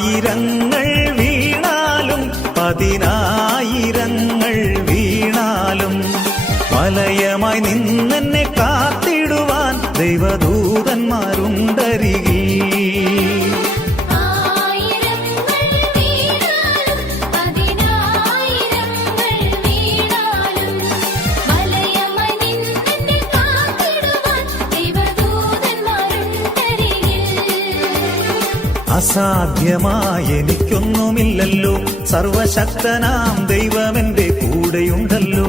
ആയിരങ്ങൾ വീണാലും പതിനായിരങ്ങൾ വീണാലും വലയമായി നിന്നെന്നെ കാത്തിടുവാൻ ദൈവദൂതന്മാരുണ്ടരികിൽ. അസാധ്യമായെനിക്കൊന്നുമില്ലല്ലോ, സർവശക്തനാം ദൈവമെന്റെ കൂടെയുണ്ടല്ലോ.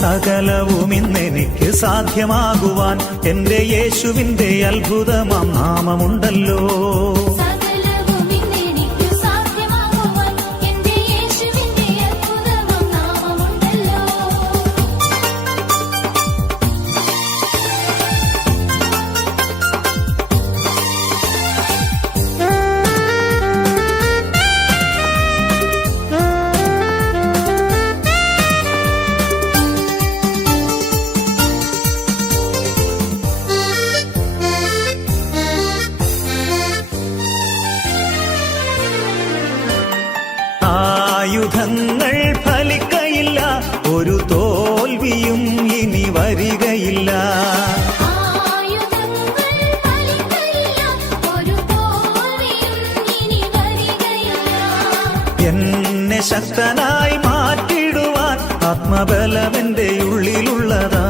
സകലവും ഇന്നെനിക്ക് സാധ്യമാകുവാൻ എന്റെ യേശുവിന്റെ അത്ഭുതമാം നാമമുണ്ടല്ലോ. ആയുധങ്ങൾ ഫലിക്കയില്ല, ഒരു തോൽവിയും ഇനി വരികയില്ല. എന്നെ ശക്തനായി മാറ്റിടുവാൻ ആത്മബലമെന്റെ ഉള്ളിലുള്ളതാ.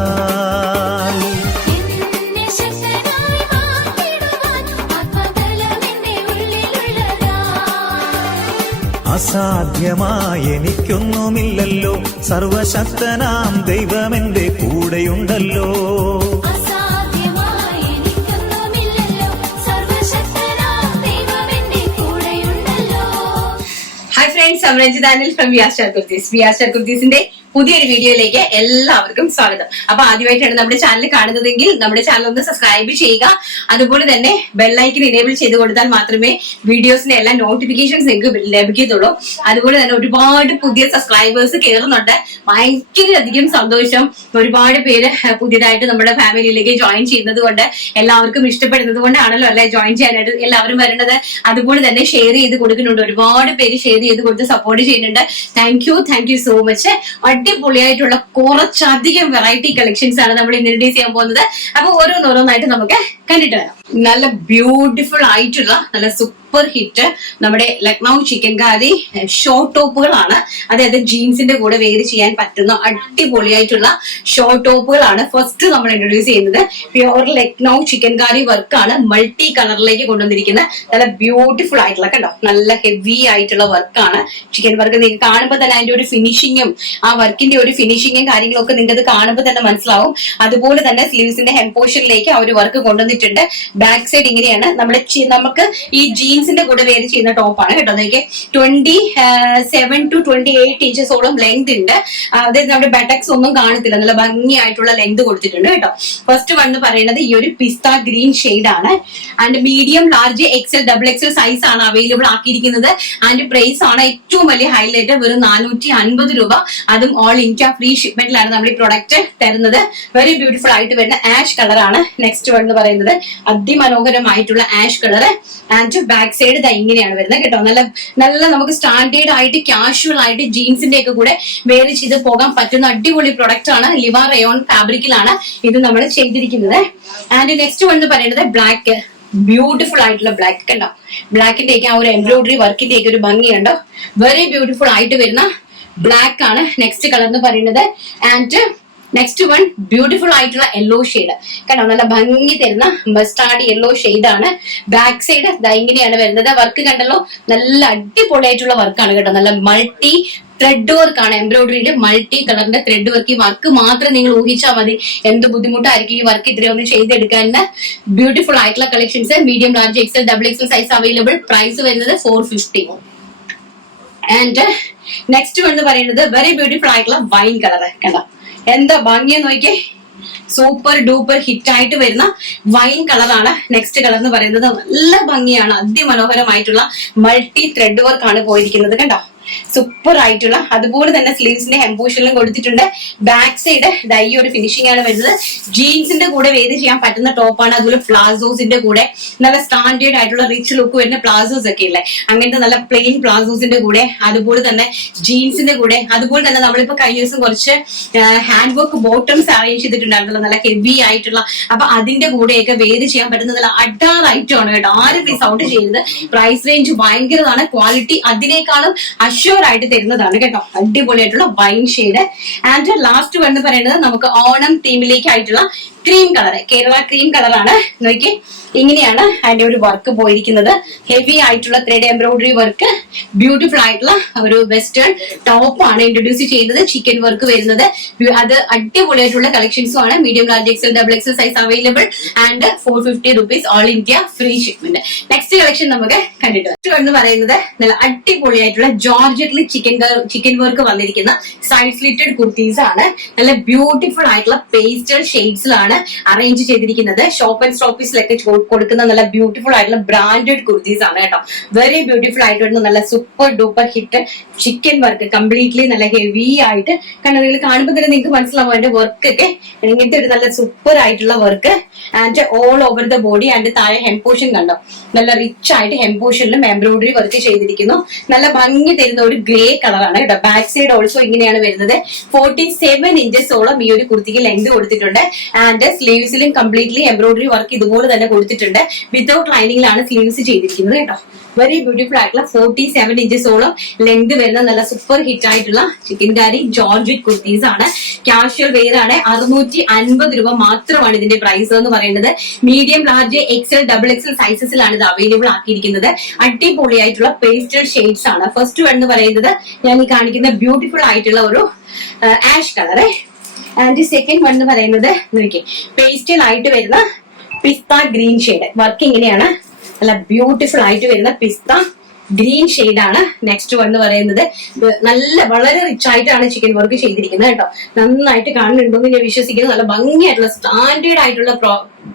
അസാധ്യമായെനിക്കൊന്നുമില്ലല്ലോ, സർവശക്തനാം ദൈവമെന്റെ കൂടെയുണ്ടല്ലോ. Hi friends, I'm Ranjit Anil from VR Star Kurtis. VR Star Kurtisന്റെ പുതിയൊരു വീഡിയോയിലേക്ക് എല്ലാവർക്കും സ്വാഗതം. അപ്പൊ ആദ്യമായിട്ടാണ് നമ്മുടെ ചാനൽ കാണുന്നതെങ്കിൽ നമ്മുടെ ചാനൽ ഒന്ന് സബ്സ്ക്രൈബ് ചെയ്യുക. അതുപോലെ തന്നെ ബെല്ലൈക്കൻ എനേബിൾ ചെയ്ത് കൊടുത്താൽ മാത്രമേ വീഡിയോസിന്റെ എല്ലാ നോട്ടിഫിക്കേഷൻസ് നിങ്ങൾക്ക് ലഭിക്കത്തുള്ളൂ. അതുപോലെ തന്നെ ഒരുപാട് പുതിയ സബ്സ്ക്രൈബേഴ്സ് കയറുന്നുണ്ട്. ഭയങ്കരധികം സന്തോഷം. ഒരുപാട് പേര് പുതിയതായിട്ട് നമ്മുടെ ഫാമിലിയിലേക്ക് ജോയിൻ ചെയ്യുന്നത് കൊണ്ട്, എല്ലാവർക്കും ഇഷ്ടപ്പെടുന്നത് കൊണ്ടാണല്ലോ അല്ലെ ജോയിൻ ചെയ്യാനായിട്ട് എല്ലാവരും വരുന്നത്. അതുപോലെ തന്നെ ഷെയർ ചെയ്ത് കൊടുക്കുന്നുണ്ട്. ഒരുപാട് പേര് ഷെയർ ചെയ്ത് കൊടുത്ത് സപ്പോർട്ട് ചെയ്യുന്നുണ്ട്. Thank you so much. അടിപൊളിയായിട്ടുള്ള കുറച്ചധികം വെറൈറ്റി കളക്ഷൻസ് ആണ് നമ്മൾ ഇൻട്രൊഡ്യൂസ് ചെയ്യാൻ പോകുന്നത്. അപ്പൊ ഓരോന്നോരോന്നായിട്ട് നമുക്ക് കണ്ടിട്ട് വരാം. നല്ല ബ്യൂട്ടിഫുൾ ആയിട്ടുള്ള നല്ല സൂപ്പർ ഹിറ്റ് നമ്മുടെ ലക്നൗ ചിക്കൻ കാരി ഷോർട്ട് ടോപ്പുകളാണ്. അതായത് ജീൻസിന്റെ കൂടെ വെയർ ചെയ്യാൻ പറ്റുന്ന അടിപൊളിയായിട്ടുള്ള ഷോർട്ട് ടോപ്പുകളാണ് ഫസ്റ്റ് നമ്മൾ ഇൻട്രൊഡ്യൂസ് ചെയ്യുന്നത്. പ്യുവർ ലക്നൗ ചിക്കൻ കാരി വർക്കാണ് മൾട്ടി കളറിലേക്ക് കൊണ്ടുവന്നിരിക്കുന്നത്. നല്ല ബ്യൂട്ടിഫുൾ ആയിട്ടുള്ള കണ്ടോ, നല്ല ഹെവി ആയിട്ടുള്ള വർക്കാണ്. ചിക്കൻ വർക്ക് നിങ്ങൾക്ക് കാണുമ്പോൾ തന്നെ അതിന്റെ ഒരു ഫിനിഷിങ്ങും ആ വർക്കിന്റെ ഒരു ഫിനിഷിങ്ങും കാര്യങ്ങളും ഒക്കെ നിങ്ങൾക്ക് അത് കാണുമ്പോൾ തന്നെ മനസ്സിലാവും. അതുപോലെ തന്നെ സ്ലീവ്സിന്റെ ഹെം പോർഷനിലേക്ക് ആ ഒരു വർക്ക് കൊണ്ടുവന്നിട്ടുണ്ട്. ബാക്ക് സൈഡ് ഇങ്ങനെയാണ്. നമുക്ക് ഈ ജീൻസിന്റെ കൂടെ വെയർ ചെയ്യുന്ന ടോപ്പാണ് കേട്ടോ. അതൊക്കെ 27 to 28 ഇഞ്ചസോളം ലെങ്ത് ഉണ്ട്. അതായത് നമ്മുടെ ബട്ടക്സ് ഒന്നും കാണത്തില്ല, നല്ല ഭംഗിയായിട്ടുള്ള ലെങ്ത് കൊടുത്തിട്ടുണ്ട് കേട്ടോ. ഫസ്റ്റ് വൺ എന്ന് പറയുന്നത് ഈ ഒരു പിസ്ത ഗ്രീൻ ഷെയ്ഡ് ആണ്. And medium, large, XL, double XL size ആണ് അവൈലബിൾ ആക്കിയിരിക്കുന്നത്. ആൻഡ് പ്രൈസ് ആണ് ഏറ്റവും വലിയ ഹൈലൈറ്റ്, വെറും 450 രൂപ. അതും ഓൾ ഇന്ത്യ ഫ്രീ ഷിപ്മെന്റിലാണ് നമ്മൾ ഈ പ്രൊഡക്റ്റ് തരുന്നത്. വെരി ബ്യൂട്ടിഫുൾ ആയിട്ട് വരുന്ന ആഷ് കളർ ആണ് നെക്സ്റ്റ് വൺ എന്ന് പറയുന്നത്. അതിമനോഹരമായിട്ടുള്ള ash colour. And back side ഇങ്ങനെയാണ് വരുന്നത് കേട്ടോ. നല്ല നമുക്ക് സ്റ്റാൻഡേർഡ് ആയിട്ട് കാഷ്വൽ ആയിട്ട് ജീൻസിന്റെ ഒക്കെ കൂടെ വെയർ ചെയ്ത് പോകാൻ പറ്റുന്ന അടിപൊളി പ്രൊഡക്റ്റ് ആണ്. ലിവ റയോൺ ഫാബ്രിക്കിലാണ് ഇത് നമ്മൾ ചെയ്തിരിക്കുന്നത്. ആൻഡ് നെക്സ്റ്റ് വൺ എന്ന് പറയുന്നത് ബ്ലാക്ക്, ബ്യൂട്ടിഫുൾ ആയിട്ടുള്ള ബ്ലാക്ക് കണ്ടോ. ബ്ലാക്കിന്റെ ഒക്കെ ആ ഒരു എംബ്രോയിഡറി വർക്കിന്റെ ഒക്കെ ഒരു ഭംഗി കണ്ടോ. വെരി ബ്യൂട്ടിഫുൾ ആയിട്ട് വരുന്ന ബ്ലാക്ക് ആണ് നെക്സ്റ്റ് കളർ എന്ന് പറയുന്നത്. ആൻഡ് നെക്സ്റ്റ് വൺ ബ്യൂട്ടിഫുൾ ആയിട്ടുള്ള യെല്ലോ ഷെയ്ഡ് കണ്ടോ. നല്ല ഭംഗി തരുന്ന മസ്റ്റാർഡ് യെല്ലോ ഷെയ്ഡ് ആണ്. ബാക്ക് സൈഡ് ഇങ്ങനെയാണ് വരുന്നത്. വർക്ക് കണ്ടല്ലോ, നല്ല അടിപൊളിയായിട്ടുള്ള വർക്കാണ് കേട്ടോ. നല്ല മൾട്ടി ത്രെഡ് വർക്ക് ആണ്. എംബ്രോയിഡറിയിൽ മൾട്ടി കളറിന്റെ ത്രെഡ് വർക്ക്. ഈ വർക്ക് മാത്രം നിങ്ങൾ ഊഹിച്ചാൽ മതി എന്ത് ബുദ്ധിമുട്ടായിരിക്കും ഈ വർക്ക് ഇത്രയൊന്നും ചെയ്തെടുക്കാൻ. ബ്യൂട്ടിഫുൾ ആയിട്ടുള്ള collections medium, large, XL, double XL size available. Price വരുന്നത് 450. ആൻഡ് നെക്സ്റ്റ് എന്ന് പറയുന്നത് വെരി ബ്യൂട്ടിഫുൾ ആയിട്ടുള്ള വൈൻ കളർ കണ്ടോ. എന്താ ഭംഗിയെന്ന് നോക്കിയേ. സൂപ്പർ ഡൂപ്പർ ഹിറ്റ് ആയിട്ട് വരുന്ന വൈൻ കളറാണ് നെക്സ്റ്റ് കളർ എന്ന് പറയുന്നത്. നല്ല ഭംഗിയാണ്. അതിമനോഹരമായിട്ടുള്ള മൾട്ടി ത്രെഡ് വർക്ക് ആണ് പോയിരിക്കുന്നത് കണ്ടോ. സൂപ്പർ ആയിട്ടുള്ള, അതുപോലെ തന്നെ സ്ലീവ്സിന്റെ ഹെംബൂഷനിലും കൊടുത്തിട്ടുണ്ട്. ബാക്ക് സൈഡ് ഈ ഒരു ഫിനിഷിംഗ് ആണ് വരുന്നത്. ജീൻസിന്റെ കൂടെ വെയർ ചെയ്യാൻ പറ്റുന്ന ടോപ്പാണ്. അതുപോലെ പ്ലാസോസിന്റെ കൂടെ നല്ല സ്റ്റാൻഡേർഡ് ആയിട്ടുള്ള റിച്ച് ലുക്ക് വരുന്ന പ്ലാസോസ് ഒക്കെ ഇല്ലേ, അങ്ങനത്തെ നല്ല പ്ലെയിൻ പ്ലാസോസിന്റെ കൂടെ, അതുപോലെ തന്നെ ജീൻസിന്റെ കൂടെ, അതുപോലെ തന്നെ നമ്മളിപ്പോ കഴിഞ്ഞ ദിവസം കുറച്ച് ഹാൻഡ് വർക്ക് ബോട്ടംസ് അറേഞ്ച് ചെയ്തിട്ടുണ്ടായിരുന്നല്ലോ, നല്ല ഹെവി ആയിട്ടുള്ള. അപ്പൊ അതിന്റെ കൂടെയൊക്കെ വെയർ ചെയ്യാൻ പറ്റുന്ന നല്ല അഡാർ ഐറ്റം ആണ് കേട്ടോ. ആരും മിസ് ഔട്ട് ചെയ്തത്. പ്രൈസ് റേഞ്ച് ഭയങ്കരതാണ്, ക്വാളിറ്റി അതിനേക്കാളും അഷ്യൂർ ആയിട്ട് തരുന്നതാണ് കേട്ടോ. അടിപൊളിയായിട്ടുള്ള വൈൻ ഷെയ്ഡ്. ആൻഡ് ലാസ്റ്റ് വന്ന് പറയുന്നത് നമുക്ക് ഓണം തീമിലേക്ക് ആയിട്ടുള്ള ക്രീം കളർ, കേരള ക്രീം കളറാണ്. നോക്കി, ഇങ്ങനെയാണ് അതിന്റെ ഒരു വർക്ക് പോയിരിക്കുന്നത്. ഹെവി ആയിട്ടുള്ള ത്രെഡ് എംബ്രോയിഡറി വർക്ക്, ബ്യൂട്ടിഫുൾ ആയിട്ടുള്ള ഒരു വെസ്റ്റേൺ ടോപ്പ് ആണ് ഇൻട്രൊഡ്യൂസ് ചെയ്യുന്നത്. ചിക്കൻ വർക്ക് വരുന്നത്, അത് അടിപൊളിയായിട്ടുള്ള കളക്ഷൻസും ആണ്. Medium, large, XL, double XL size available and 450 rupees all India free shipment. Next collection നമുക്ക് കണ്ടിട്ട് എന്ന് പറയുന്നത് നല്ല അടിപൊളിയായിട്ടുള്ള ജോർജറ്റിൽ ചിക്കൻ വർക്ക് വന്നിരിക്കുന്ന സൈഡ് സ്ലിറ്റഡ് കുർത്തീസ് ആണ്. നല്ല ബ്യൂട്ടിഫുൾ ആയിട്ടുള്ള പേസ്റ്റൽ ഷെയ്ഡ്സിലാണ് അറേഞ്ച് ചെയ്തിരിക്കുന്നത്. ഷോപ്പ് ആൻഡ് സ്റ്റോപ്പീസിലൊക്കെ കൊടുക്കുന്ന നല്ല ബ്യൂട്ടിഫുൾ ആയിട്ടുള്ള ബ്രാൻഡഡ് കുർത്തീസ് ആണ് കേട്ടോ. വെരി ബ്യൂട്ടിഫുൾ ആയിട്ട് വരുന്ന നല്ല super duper hit chicken work, completely നല്ല ഹെവി ആയിട്ട്. കാരണം നിങ്ങൾ കാണുമ്പോൾ തന്നെ നിങ്ങൾക്ക് മനസ്സിലാവും അതിന്റെ വർക്ക് ഒക്കെ ഇങ്ങനത്തെ ഒരു നല്ല സൂപ്പർ ആയിട്ടുള്ള work. And all over the body. And താഴെ ഹെം പോർഷൻ കണ്ടോ, നല്ല റിച്ച് ആയിട്ട് ഹെം പോർഷനിലും എംബ്രോയിഡറി വർക്ക് ചെയ്തിരിക്കുന്നു. നല്ല ഭംഗി തരുന്ന ഒരു ഗ്രേ കളറാണ് കേട്ടോ. ബാക്ക് സൈഡ് ഓൾസോ ഇങ്ങനെയാണ് വരുന്നത്. 47 ഇഞ്ചസോളം ഈ ഒരു കുർത്തിക്ക് ലെങ്ത് കൊടുത്തിട്ടുണ്ട്. ആൻഡ് സ്ലീവ്സിലും കംപ്ലീറ്റ്ലി എംബ്രോയിഡറി വർക്ക് ഇതുപോലെ തന്നെ കൊടുത്തിട്ടുണ്ട്. വിത്തൗട്ട് ലൈനിങ്ങിലാണ് സ്ലീവ്സ് ചെയ്തിരിക്കുന്നത് കേട്ടോ. വെരി ബ്യൂട്ടിഫുൾ ആയിട്ടുള്ള 47 ഇഞ്ചസോളം ലെങ്ത് വരുന്ന നല്ല സൂപ്പർ ഹിറ്റ് ആയിട്ടുള്ള ചിക്കൻകാരി ജോർജറ്റ് കുർത്തീസ് ആണ്. കാഷ്വൽ വെയർ ആണ്. 650 രൂപ മാത്രമാണ് ഇതിന്റെ പ്രൈസ് എന്ന് പറയുന്നത്. Medium, large, XL, double XL സൈസസിലാണ് ഇത് അവൈലബിൾ ആക്കിയിരിക്കുന്നത്. അടിപൊളിയായിട്ടുള്ള പേസ്റ്റൽ ഷെയ്ഡ്സ് ആണ്. ഫസ്റ്റ് വൺ എന്ന് പറയുന്നത് ഞാൻ ഈ കാണിക്കുന്ന ബ്യൂട്ടിഫുൾ ആയിട്ടുള്ള ഒരു ash colour. And second one എന്ന് പറയുന്നത് നോക്കി, പേസ്റ്റൽ ആയിട്ട് വരുന്ന പിസ്ത ഗ്രീൻ ഷെയ്ഡ്. വർക്ക് ഇങ്ങനെയാണ്, നല്ല ബ്യൂട്ടിഫുൾ ആയിട്ട് വരുന്ന പിസ്ത ഗ്രീൻ ഷെയ്ഡ് ആണ്. നെക്സ്റ്റ് വൺ എന്ന് പറയുന്നത് നല്ല വളരെ റിച്ച് ആയിട്ടാണ് ചിക്കൻ വർക്ക് ചെയ്തിരിക്കുന്നത് കേട്ടോ. നന്നായിട്ട് കാണുന്നുണ്ടോന്ന് ഞാൻ വിശ്വസിക്കുന്നു. നല്ല ഭംഗിയായിട്ടുള്ള സ്റ്റാൻഡേർഡ് ആയിട്ടുള്ള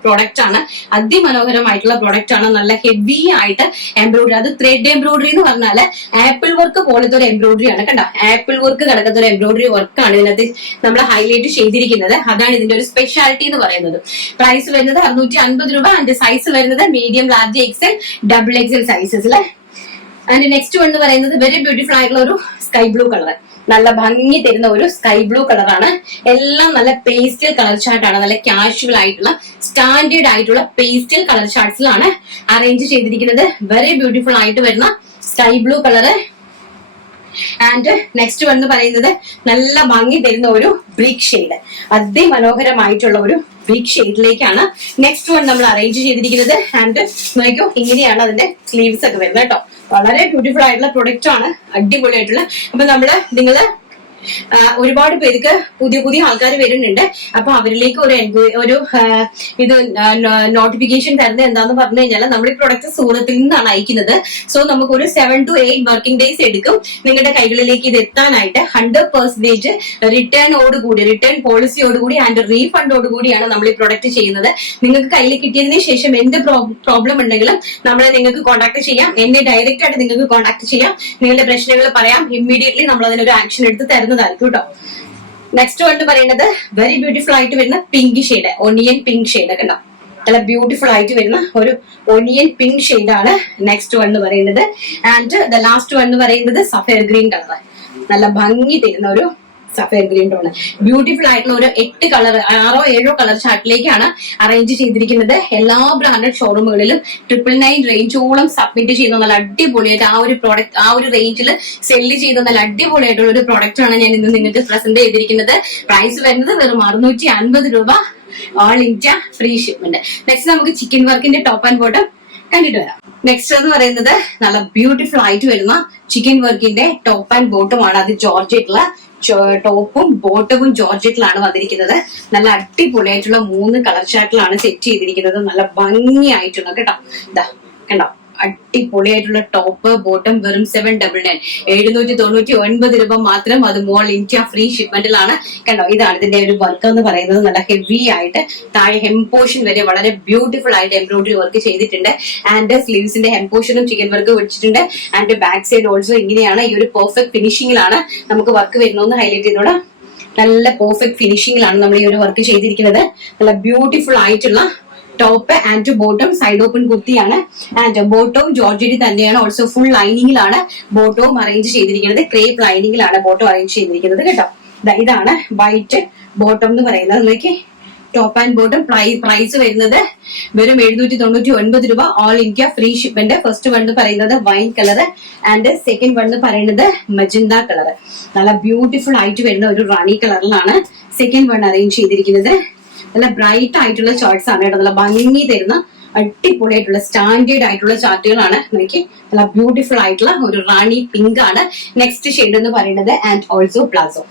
പ്രോഡക്റ്റ് ആണ്. അതിമനോഹരമായിട്ടുള്ള പ്രോഡക്റ്റ് ആണ്. നല്ല ഹെവി ആയിട്ട് എംബ്രോയിഡറി, അത് ത്രെഡ് എംബ്രോയിഡറി എന്ന് പറഞ്ഞാല് ആപ്പിൾ വർക്ക് പോലത്തെ ഒരു എംബ്രോയിഡറി ആണ് കണ്ടോ. ആപ്പിൾ വർക്ക് കിടക്കുന്ന ഒരു എംബ്രോയിഡറി വർക്കാണ് ഇതിനകത്ത് നമ്മൾ ഹൈലൈറ്റ് ചെയ്തിരിക്കുന്നത്. അതാണ് ഇതിന്റെ ഒരു സ്പെഷ്യാലിറ്റി എന്ന് പറയുന്നത്. പ്രൈസ് വരുന്നത് 650 രൂപ. അതിന്റെ സൈസ് വരുന്നത് medium, large, XL, double XL സൈസസില്. ആൻഡ് നെക്സ്റ്റ് വൺ എന്ന് പറയുന്നത് വെരി ബ്യൂട്ടിഫുൾ ആയിട്ടുള്ള ഒരു സ്കൈ ബ്ലൂ കളർ. നല്ല ഭംഗി തരുന്ന ഒരു സ്കൈ ബ്ലൂ കളറാണ്. എല്ലാം നല്ല പേസ്റ്റൽ കളർ ചാർട്ടാണ്. നല്ല കാഷ്വൽ ആയിട്ടുള്ള സ്റ്റാൻഡേർഡ് ആയിട്ടുള്ള പേസ്റ്റൽ കളർ ചാർട്ട്സിലാണ് അറേഞ്ച് ചെയ്തിരിക്കുന്നത്. വെരി ബ്യൂട്ടിഫുൾ ആയിട്ട് വരുന്ന sky blue colour. And next one എന്ന് പറയുന്നത് നല്ല ഭംഗി തരുന്ന ഒരു ബ്രിക്ക് ഷെയ്ഡ്. അതിമനോഹരമായിട്ടുള്ള ഒരു ബ്രിക്ക് ഷെയ്ഡിലേക്കാണ് നെക്സ്റ്റ് വൺ നമ്മൾ അറേഞ്ച് ചെയ്തിരിക്കുന്നത്. ആൻഡ് നോക്കിയോ, ഇങ്ങനെയാണ് അതിന്റെ സ്ലീവ്സ് ഒക്കെ വരുന്നത് കേട്ടോ. വളരെ ബ്യൂട്ടിഫുൾ ആയിട്ടുള്ള പ്രൊഡക്റ്റ് ആണ്. അടിപൊളിയായിട്ടുള്ള. അപ്പൊ നിങ്ങള് ഒരുപാട് പേർക്ക് പുതിയ ആൾക്കാർ വരുന്നുണ്ട്. അപ്പൊ അവരിലേക്ക് ഒരു ഇത് നോട്ടിഫിക്കേഷൻ തരുന്നത് എന്താന്ന് പറഞ്ഞു കഴിഞ്ഞാൽ, നമ്മൾ ഈ പ്രൊഡക്റ്റ് സൂറത്തിൽ നിന്നാണ് അയക്കുന്നത്. സോ നമുക്ക് ഒരു 7 to 8 വർക്കിംഗ് ഡേയ്സ് എടുക്കും നിങ്ങളുടെ കൈകളിലേക്ക് ഇത് എത്താനായിട്ട്. 100% റിട്ടേൺ പോളിസിയോടുകൂടി ആൻഡ് റീഫണ്ടോടുകൂടിയാണ് നമ്മൾ ഈ പ്രൊഡക്റ്റ് ചെയ്യുന്നത്. നിങ്ങൾക്ക് കയ്യിൽ കിട്ടിയതിന് ശേഷം എന്ത് പ്രോബ്ലം ഉണ്ടെങ്കിലും നിങ്ങൾക്ക് കോൺടാക്ട് ചെയ്യാം. എന്നെ ഡയറക്റ്റ് ആയിട്ട് നിങ്ങൾക്ക് കോൺടാക്ട് ചെയ്യാം. നിങ്ങളുടെ പ്രശ്നങ്ങൾ പറയാം. ഇമ്മീഡിയറ്റ്ലി നമ്മൾ അതിനൊരു ആക്ഷൻ എടുത്ത് തരുന്നതായിരിക്കും കേട്ടോ. നെക്സ്റ്റ് വൺ പറയുന്നത് വെരി ബ്യൂട്ടിഫുൾ ആയിട്ട് വരുന്ന pink shade, onion pink shade ഒക്കെ ഉണ്ടാവും. നല്ല ബ്യൂട്ടിഫുൾ ആയിട്ട് വരുന്ന ഒരു ഒനിയൻ പിങ്ക് ഷെയ്ഡ് ആണ് നെക്സ്റ്റ് വൺ എന്ന് പറയുന്നത്. ആൻഡ് ദ ലാസ്റ്റ് വൺ എന്ന് പറയുന്നത് സഫയർ ഗ്രീൻ കളർ. നല്ല ഭംഗി തരുന്ന ഒരു സഫയർ ഗ്രീൻ ടോണ്. ബ്യൂട്ടിഫുൾ ആയിട്ടുള്ള ഒരു 8 കളർ, 6 or 7 കളർ ചാർട്ടിലേക്കാണ് അറേഞ്ച് ചെയ്തിരിക്കുന്നത്. എല്ലാ ബ്രാൻഡഡ് ഷോറൂമുകളിലും 999 റേഞ്ചോളം സബ്മിറ്റ് ചെയ്യുന്ന നല്ല അടിപൊളിയായിട്ട് ആ ഒരു പ്രോഡക്റ്റ് ആ ഒരു റേഞ്ചിൽ സെല്ല് ചെയ്യുന്ന നല്ല അടിപൊളിയായിട്ടുള്ള ഒരു പ്രോഡക്റ്റ് ആണ് ഞാൻ ഇന്ന് നിങ്ങൾക്ക് പ്രസന്റ് ചെയ്തിരിക്കുന്നത്. പ്രൈസ് വരുന്നത് വെറും 650 രൂപ. All India free shipment. Next നമുക്ക് ചിക്കൻ വർക്കിന്റെ ടോപ്പ് ആൻഡ് ബോട്ടം കണ്ടിട്ട് വരാം. നെക്സ്റ്റ് എന്ന് പറയുന്നത് നല്ല ബ്യൂട്ടിഫുൾ ആയിട്ട് വരുന്ന ചിക്കൻ വർക്കിന്റെ ടോപ്പ് ആൻഡ് ബോട്ടം ആണ്. അത് ജോർജറ്റില് ടോപ്പും ബോട്ടവും ജോർജറ്റിലാണ് വന്നിരിക്കുന്നത്. നല്ല അടിപൊളിയായിട്ടുള്ള 3 കളർ ചാർട്ടിലാണ് സെറ്റ് ചെയ്തിരിക്കുന്നത്. നല്ല ഭംഗിയായിട്ടുള്ള കേട്ടോ. ഇതാ കണ്ടോ, അടിപൊളിയായിട്ടുള്ള ടോപ്പ് ബോട്ടം വെറും 799 799 രൂപ മാത്രം. അത് ഓൾ ഇന്ത്യ ഫ്രീ ഷിപ്മെന്റിലാണ്. കണ്ടോ, ഇതാണ് ഇതിന്റെ ഒരു വർക്ക് എന്ന് പറയുന്നത്. നല്ല ഹെവി ആയിട്ട് താഴെ ഹെം പോർഷൻ വരെ വളരെ ബ്യൂട്ടിഫുൾ ആയിട്ട് എംബ്രോയിഡറി വർക്ക് ചെയ്തിട്ടുണ്ട്. ആൻഡ് സ്ലീവ്സിന്റെ ഹെം പോർഷനും ചിക്കൻ വർക്ക് വെച്ചിട്ടുണ്ട്. ആൻഡ് ബാക്ക് സൈഡ് ഓൾസോ ഇങ്ങനെയാണ്. ഈ ഒരു പെർഫെക്റ്റ് ഫിനിഷിംഗിലാണ് നമുക്ക് വർക്ക് വരുന്നതെന്ന് ഹൈലൈറ്റ് ചെയ്തോടെ. നല്ല പെർഫെക്റ്റ് ഫിനിഷിംഗിലാണ് നമ്മൾ ഈ ഒരു വർക്ക് ചെയ്തിരിക്കുന്നത്. നല്ല ബ്യൂട്ടിഫുൾ ആയിട്ടുള്ള top and bottom side open കുർത്തിയാണ്. ആൻഡ് ബോട്ടവും ജോർജറ്റി തന്നെയാണ്. ഓൾസോ ഫുൾ ലൈനിങ്ങിലാണ് ബോട്ടവും അറേഞ്ച് ചെയ്തിരിക്കുന്നത്. ക്രേപ്പ് ലൈനിങ്ങിലാണ് ബോട്ടം അറേഞ്ച് ചെയ്തിരിക്കുന്നത് കേട്ടോ. ഇതാണ് വൈറ്റ് ബോട്ടം എന്ന് പറയുന്നത്. നോക്കി, ടോപ്പ് ആൻഡ് ബോട്ടം പ്രൈസ് വരുന്നത് വെറും 799 രൂപ. All India free shipment. First one എന്ന് പറയുന്നത് wine colour and second one എന്ന് പറയുന്നത് മജന്ത കളർ. നല്ല ബ്യൂട്ടിഫുൾ ആയിട്ട് വരുന്ന ഒരു റാണി കളറിലാണ് സെക്കൻഡ് വൺ അറേഞ്ച് ചെയ്തിരിക്കുന്നത്. നല്ല ബ്രൈറ്റ് ആയിട്ടുള്ള ചാർട്ട്സ് ആണ് കേട്ടോ. നല്ല ഭംഗി തരുന്ന അടിപൊളിയായിട്ടുള്ള സ്റ്റാൻഡേർഡ് ആയിട്ടുള്ള ചാർട്ടുകളാണ്. നോക്കി, നല്ല ബ്യൂട്ടിഫുൾ ആയിട്ടുള്ള ഒരു റാണി പിങ്ക് ആണ് നെക്സ്റ്റ് ഷെയ്ഡ് എന്ന് പറയുന്നത്. ആൻഡ് ഓൾസോ പ്ലാസോ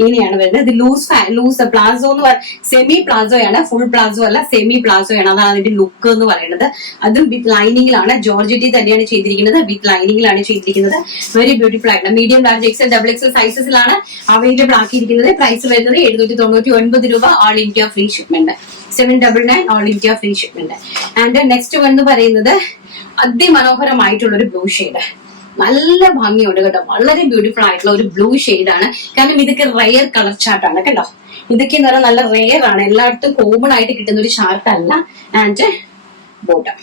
ഇങ്ങനെയാണ് വരുന്നത്. ഇത് ലൂസ് പ്ലാസോ എന്ന് സെമി പ്ലാസോയാണ്. ഫുൾ പ്ലാസോ അല്ല, സെമി പ്ലാസോയാണ്. അതാണ് അതിന്റെ ലുക്ക് എന്ന് പറയുന്നത്. അതും വിത്ത് ലൈനിങ്ങിലാണ്. ജോർജറ്റി തന്നെയാണ് ചെയ്തിരിക്കുന്നത്. വിത്ത് ലൈനിങ്ങിലാണ് ചെയ്തിരിക്കുന്നത്. വെരി ബ്യൂട്ടിഫുൾ ആയിട്ടുള്ള medium, large, XL, double XL സൈസസിലാണ് അവൈലബിൾ ആക്കിയിരിക്കുന്നത്. പ്രൈസ് വരുന്നത് 799 രൂപ. All India free shipment. 799 all India free shipment. And next one എന്ന് പറയുന്നത് അതിമനോഹരമായിട്ടുള്ള ഒരു ബ്ലൂ ഷെയ്ഡ്. നല്ല ഭംഗിയുണ്ട് കേട്ടോ. വളരെ ബ്യൂട്ടിഫുൾ ആയിട്ടുള്ള ഒരു ബ്ലൂ ഷെയ്ഡാണ്. കാരണം ഇതൊക്കെ റെയർ കളർ ചാർട്ടാണ് കേട്ടോ. ഇതൊക്കെ എന്ന് പറഞ്ഞാൽ നല്ല റെയർ ആണ്. എല്ലായിടത്തും കോമൺ ആയിട്ട് കിട്ടുന്ന ഒരു ചാർട്ട് അല്ല. ആൻഡ് ബോട്ടം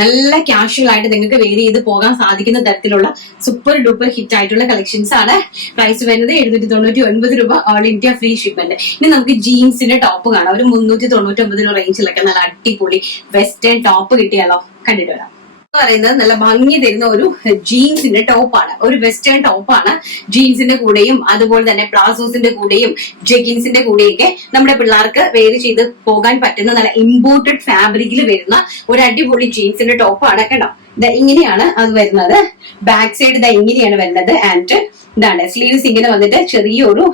നല്ല കാഷ്വൽ ആയിട്ട് നിങ്ങൾക്ക് വെയർ ചെയ്ത് പോകാൻ സാധിക്കുന്ന തരത്തിലുള്ള സൂപ്പർ ഡൂപ്പർ ഹിറ്റ് ആയിട്ടുള്ള കളക്ഷൻസ് ആണ്. പ്രൈസ് വരുന്നത് 799 രൂപ. All India free shipment. ഇനി നമുക്ക് ജീൻസിന്റെ ടോപ്പ് കാണാം. ഒരു 399 രൂപ റേഞ്ചിലൊക്കെ നല്ല അടിപൊളി വെസ്റ്റേൺ ടോപ്പ് കിട്ടിയാലോ, കണ്ടിട്ട് വരാം. പറയുന്നത് നല്ല ഭംഗി തരുന്ന ഒരു ജീൻസിന്റെ ടോപ്പാണ്. ഒരു വെസ്റ്റേൺ ടോപ്പാണ്. ജീൻസിന്റെ കൂടെയും അതുപോലെ തന്നെ പ്ലാസോസിന്റെ കൂടെയും ജെഗിൻസിന്റെ കൂടെയൊക്കെ നമ്മുടെ പിള്ളേർക്ക് വെയർ ചെയ്ത് പോകാൻ പറ്റുന്ന നല്ല ഇമ്പോർട്ടഡ് ഫാബ്രിക്കിൽ വരുന്ന ഒരു അടിപൊളി ജീൻസിന്റെ ടോപ്പാണ് കേട്ടോ. ഇങ്ങനെയാണ് അത് വരുന്നത്. ബാക്ക് സൈഡ് ഇങ്ങനെയാണ് വരുന്നത്. ആൻഡ് ഇതാണ് സ്ലീവ്സ് ഇങ്ങനെ വന്നിട്ട് ചെറിയൊരു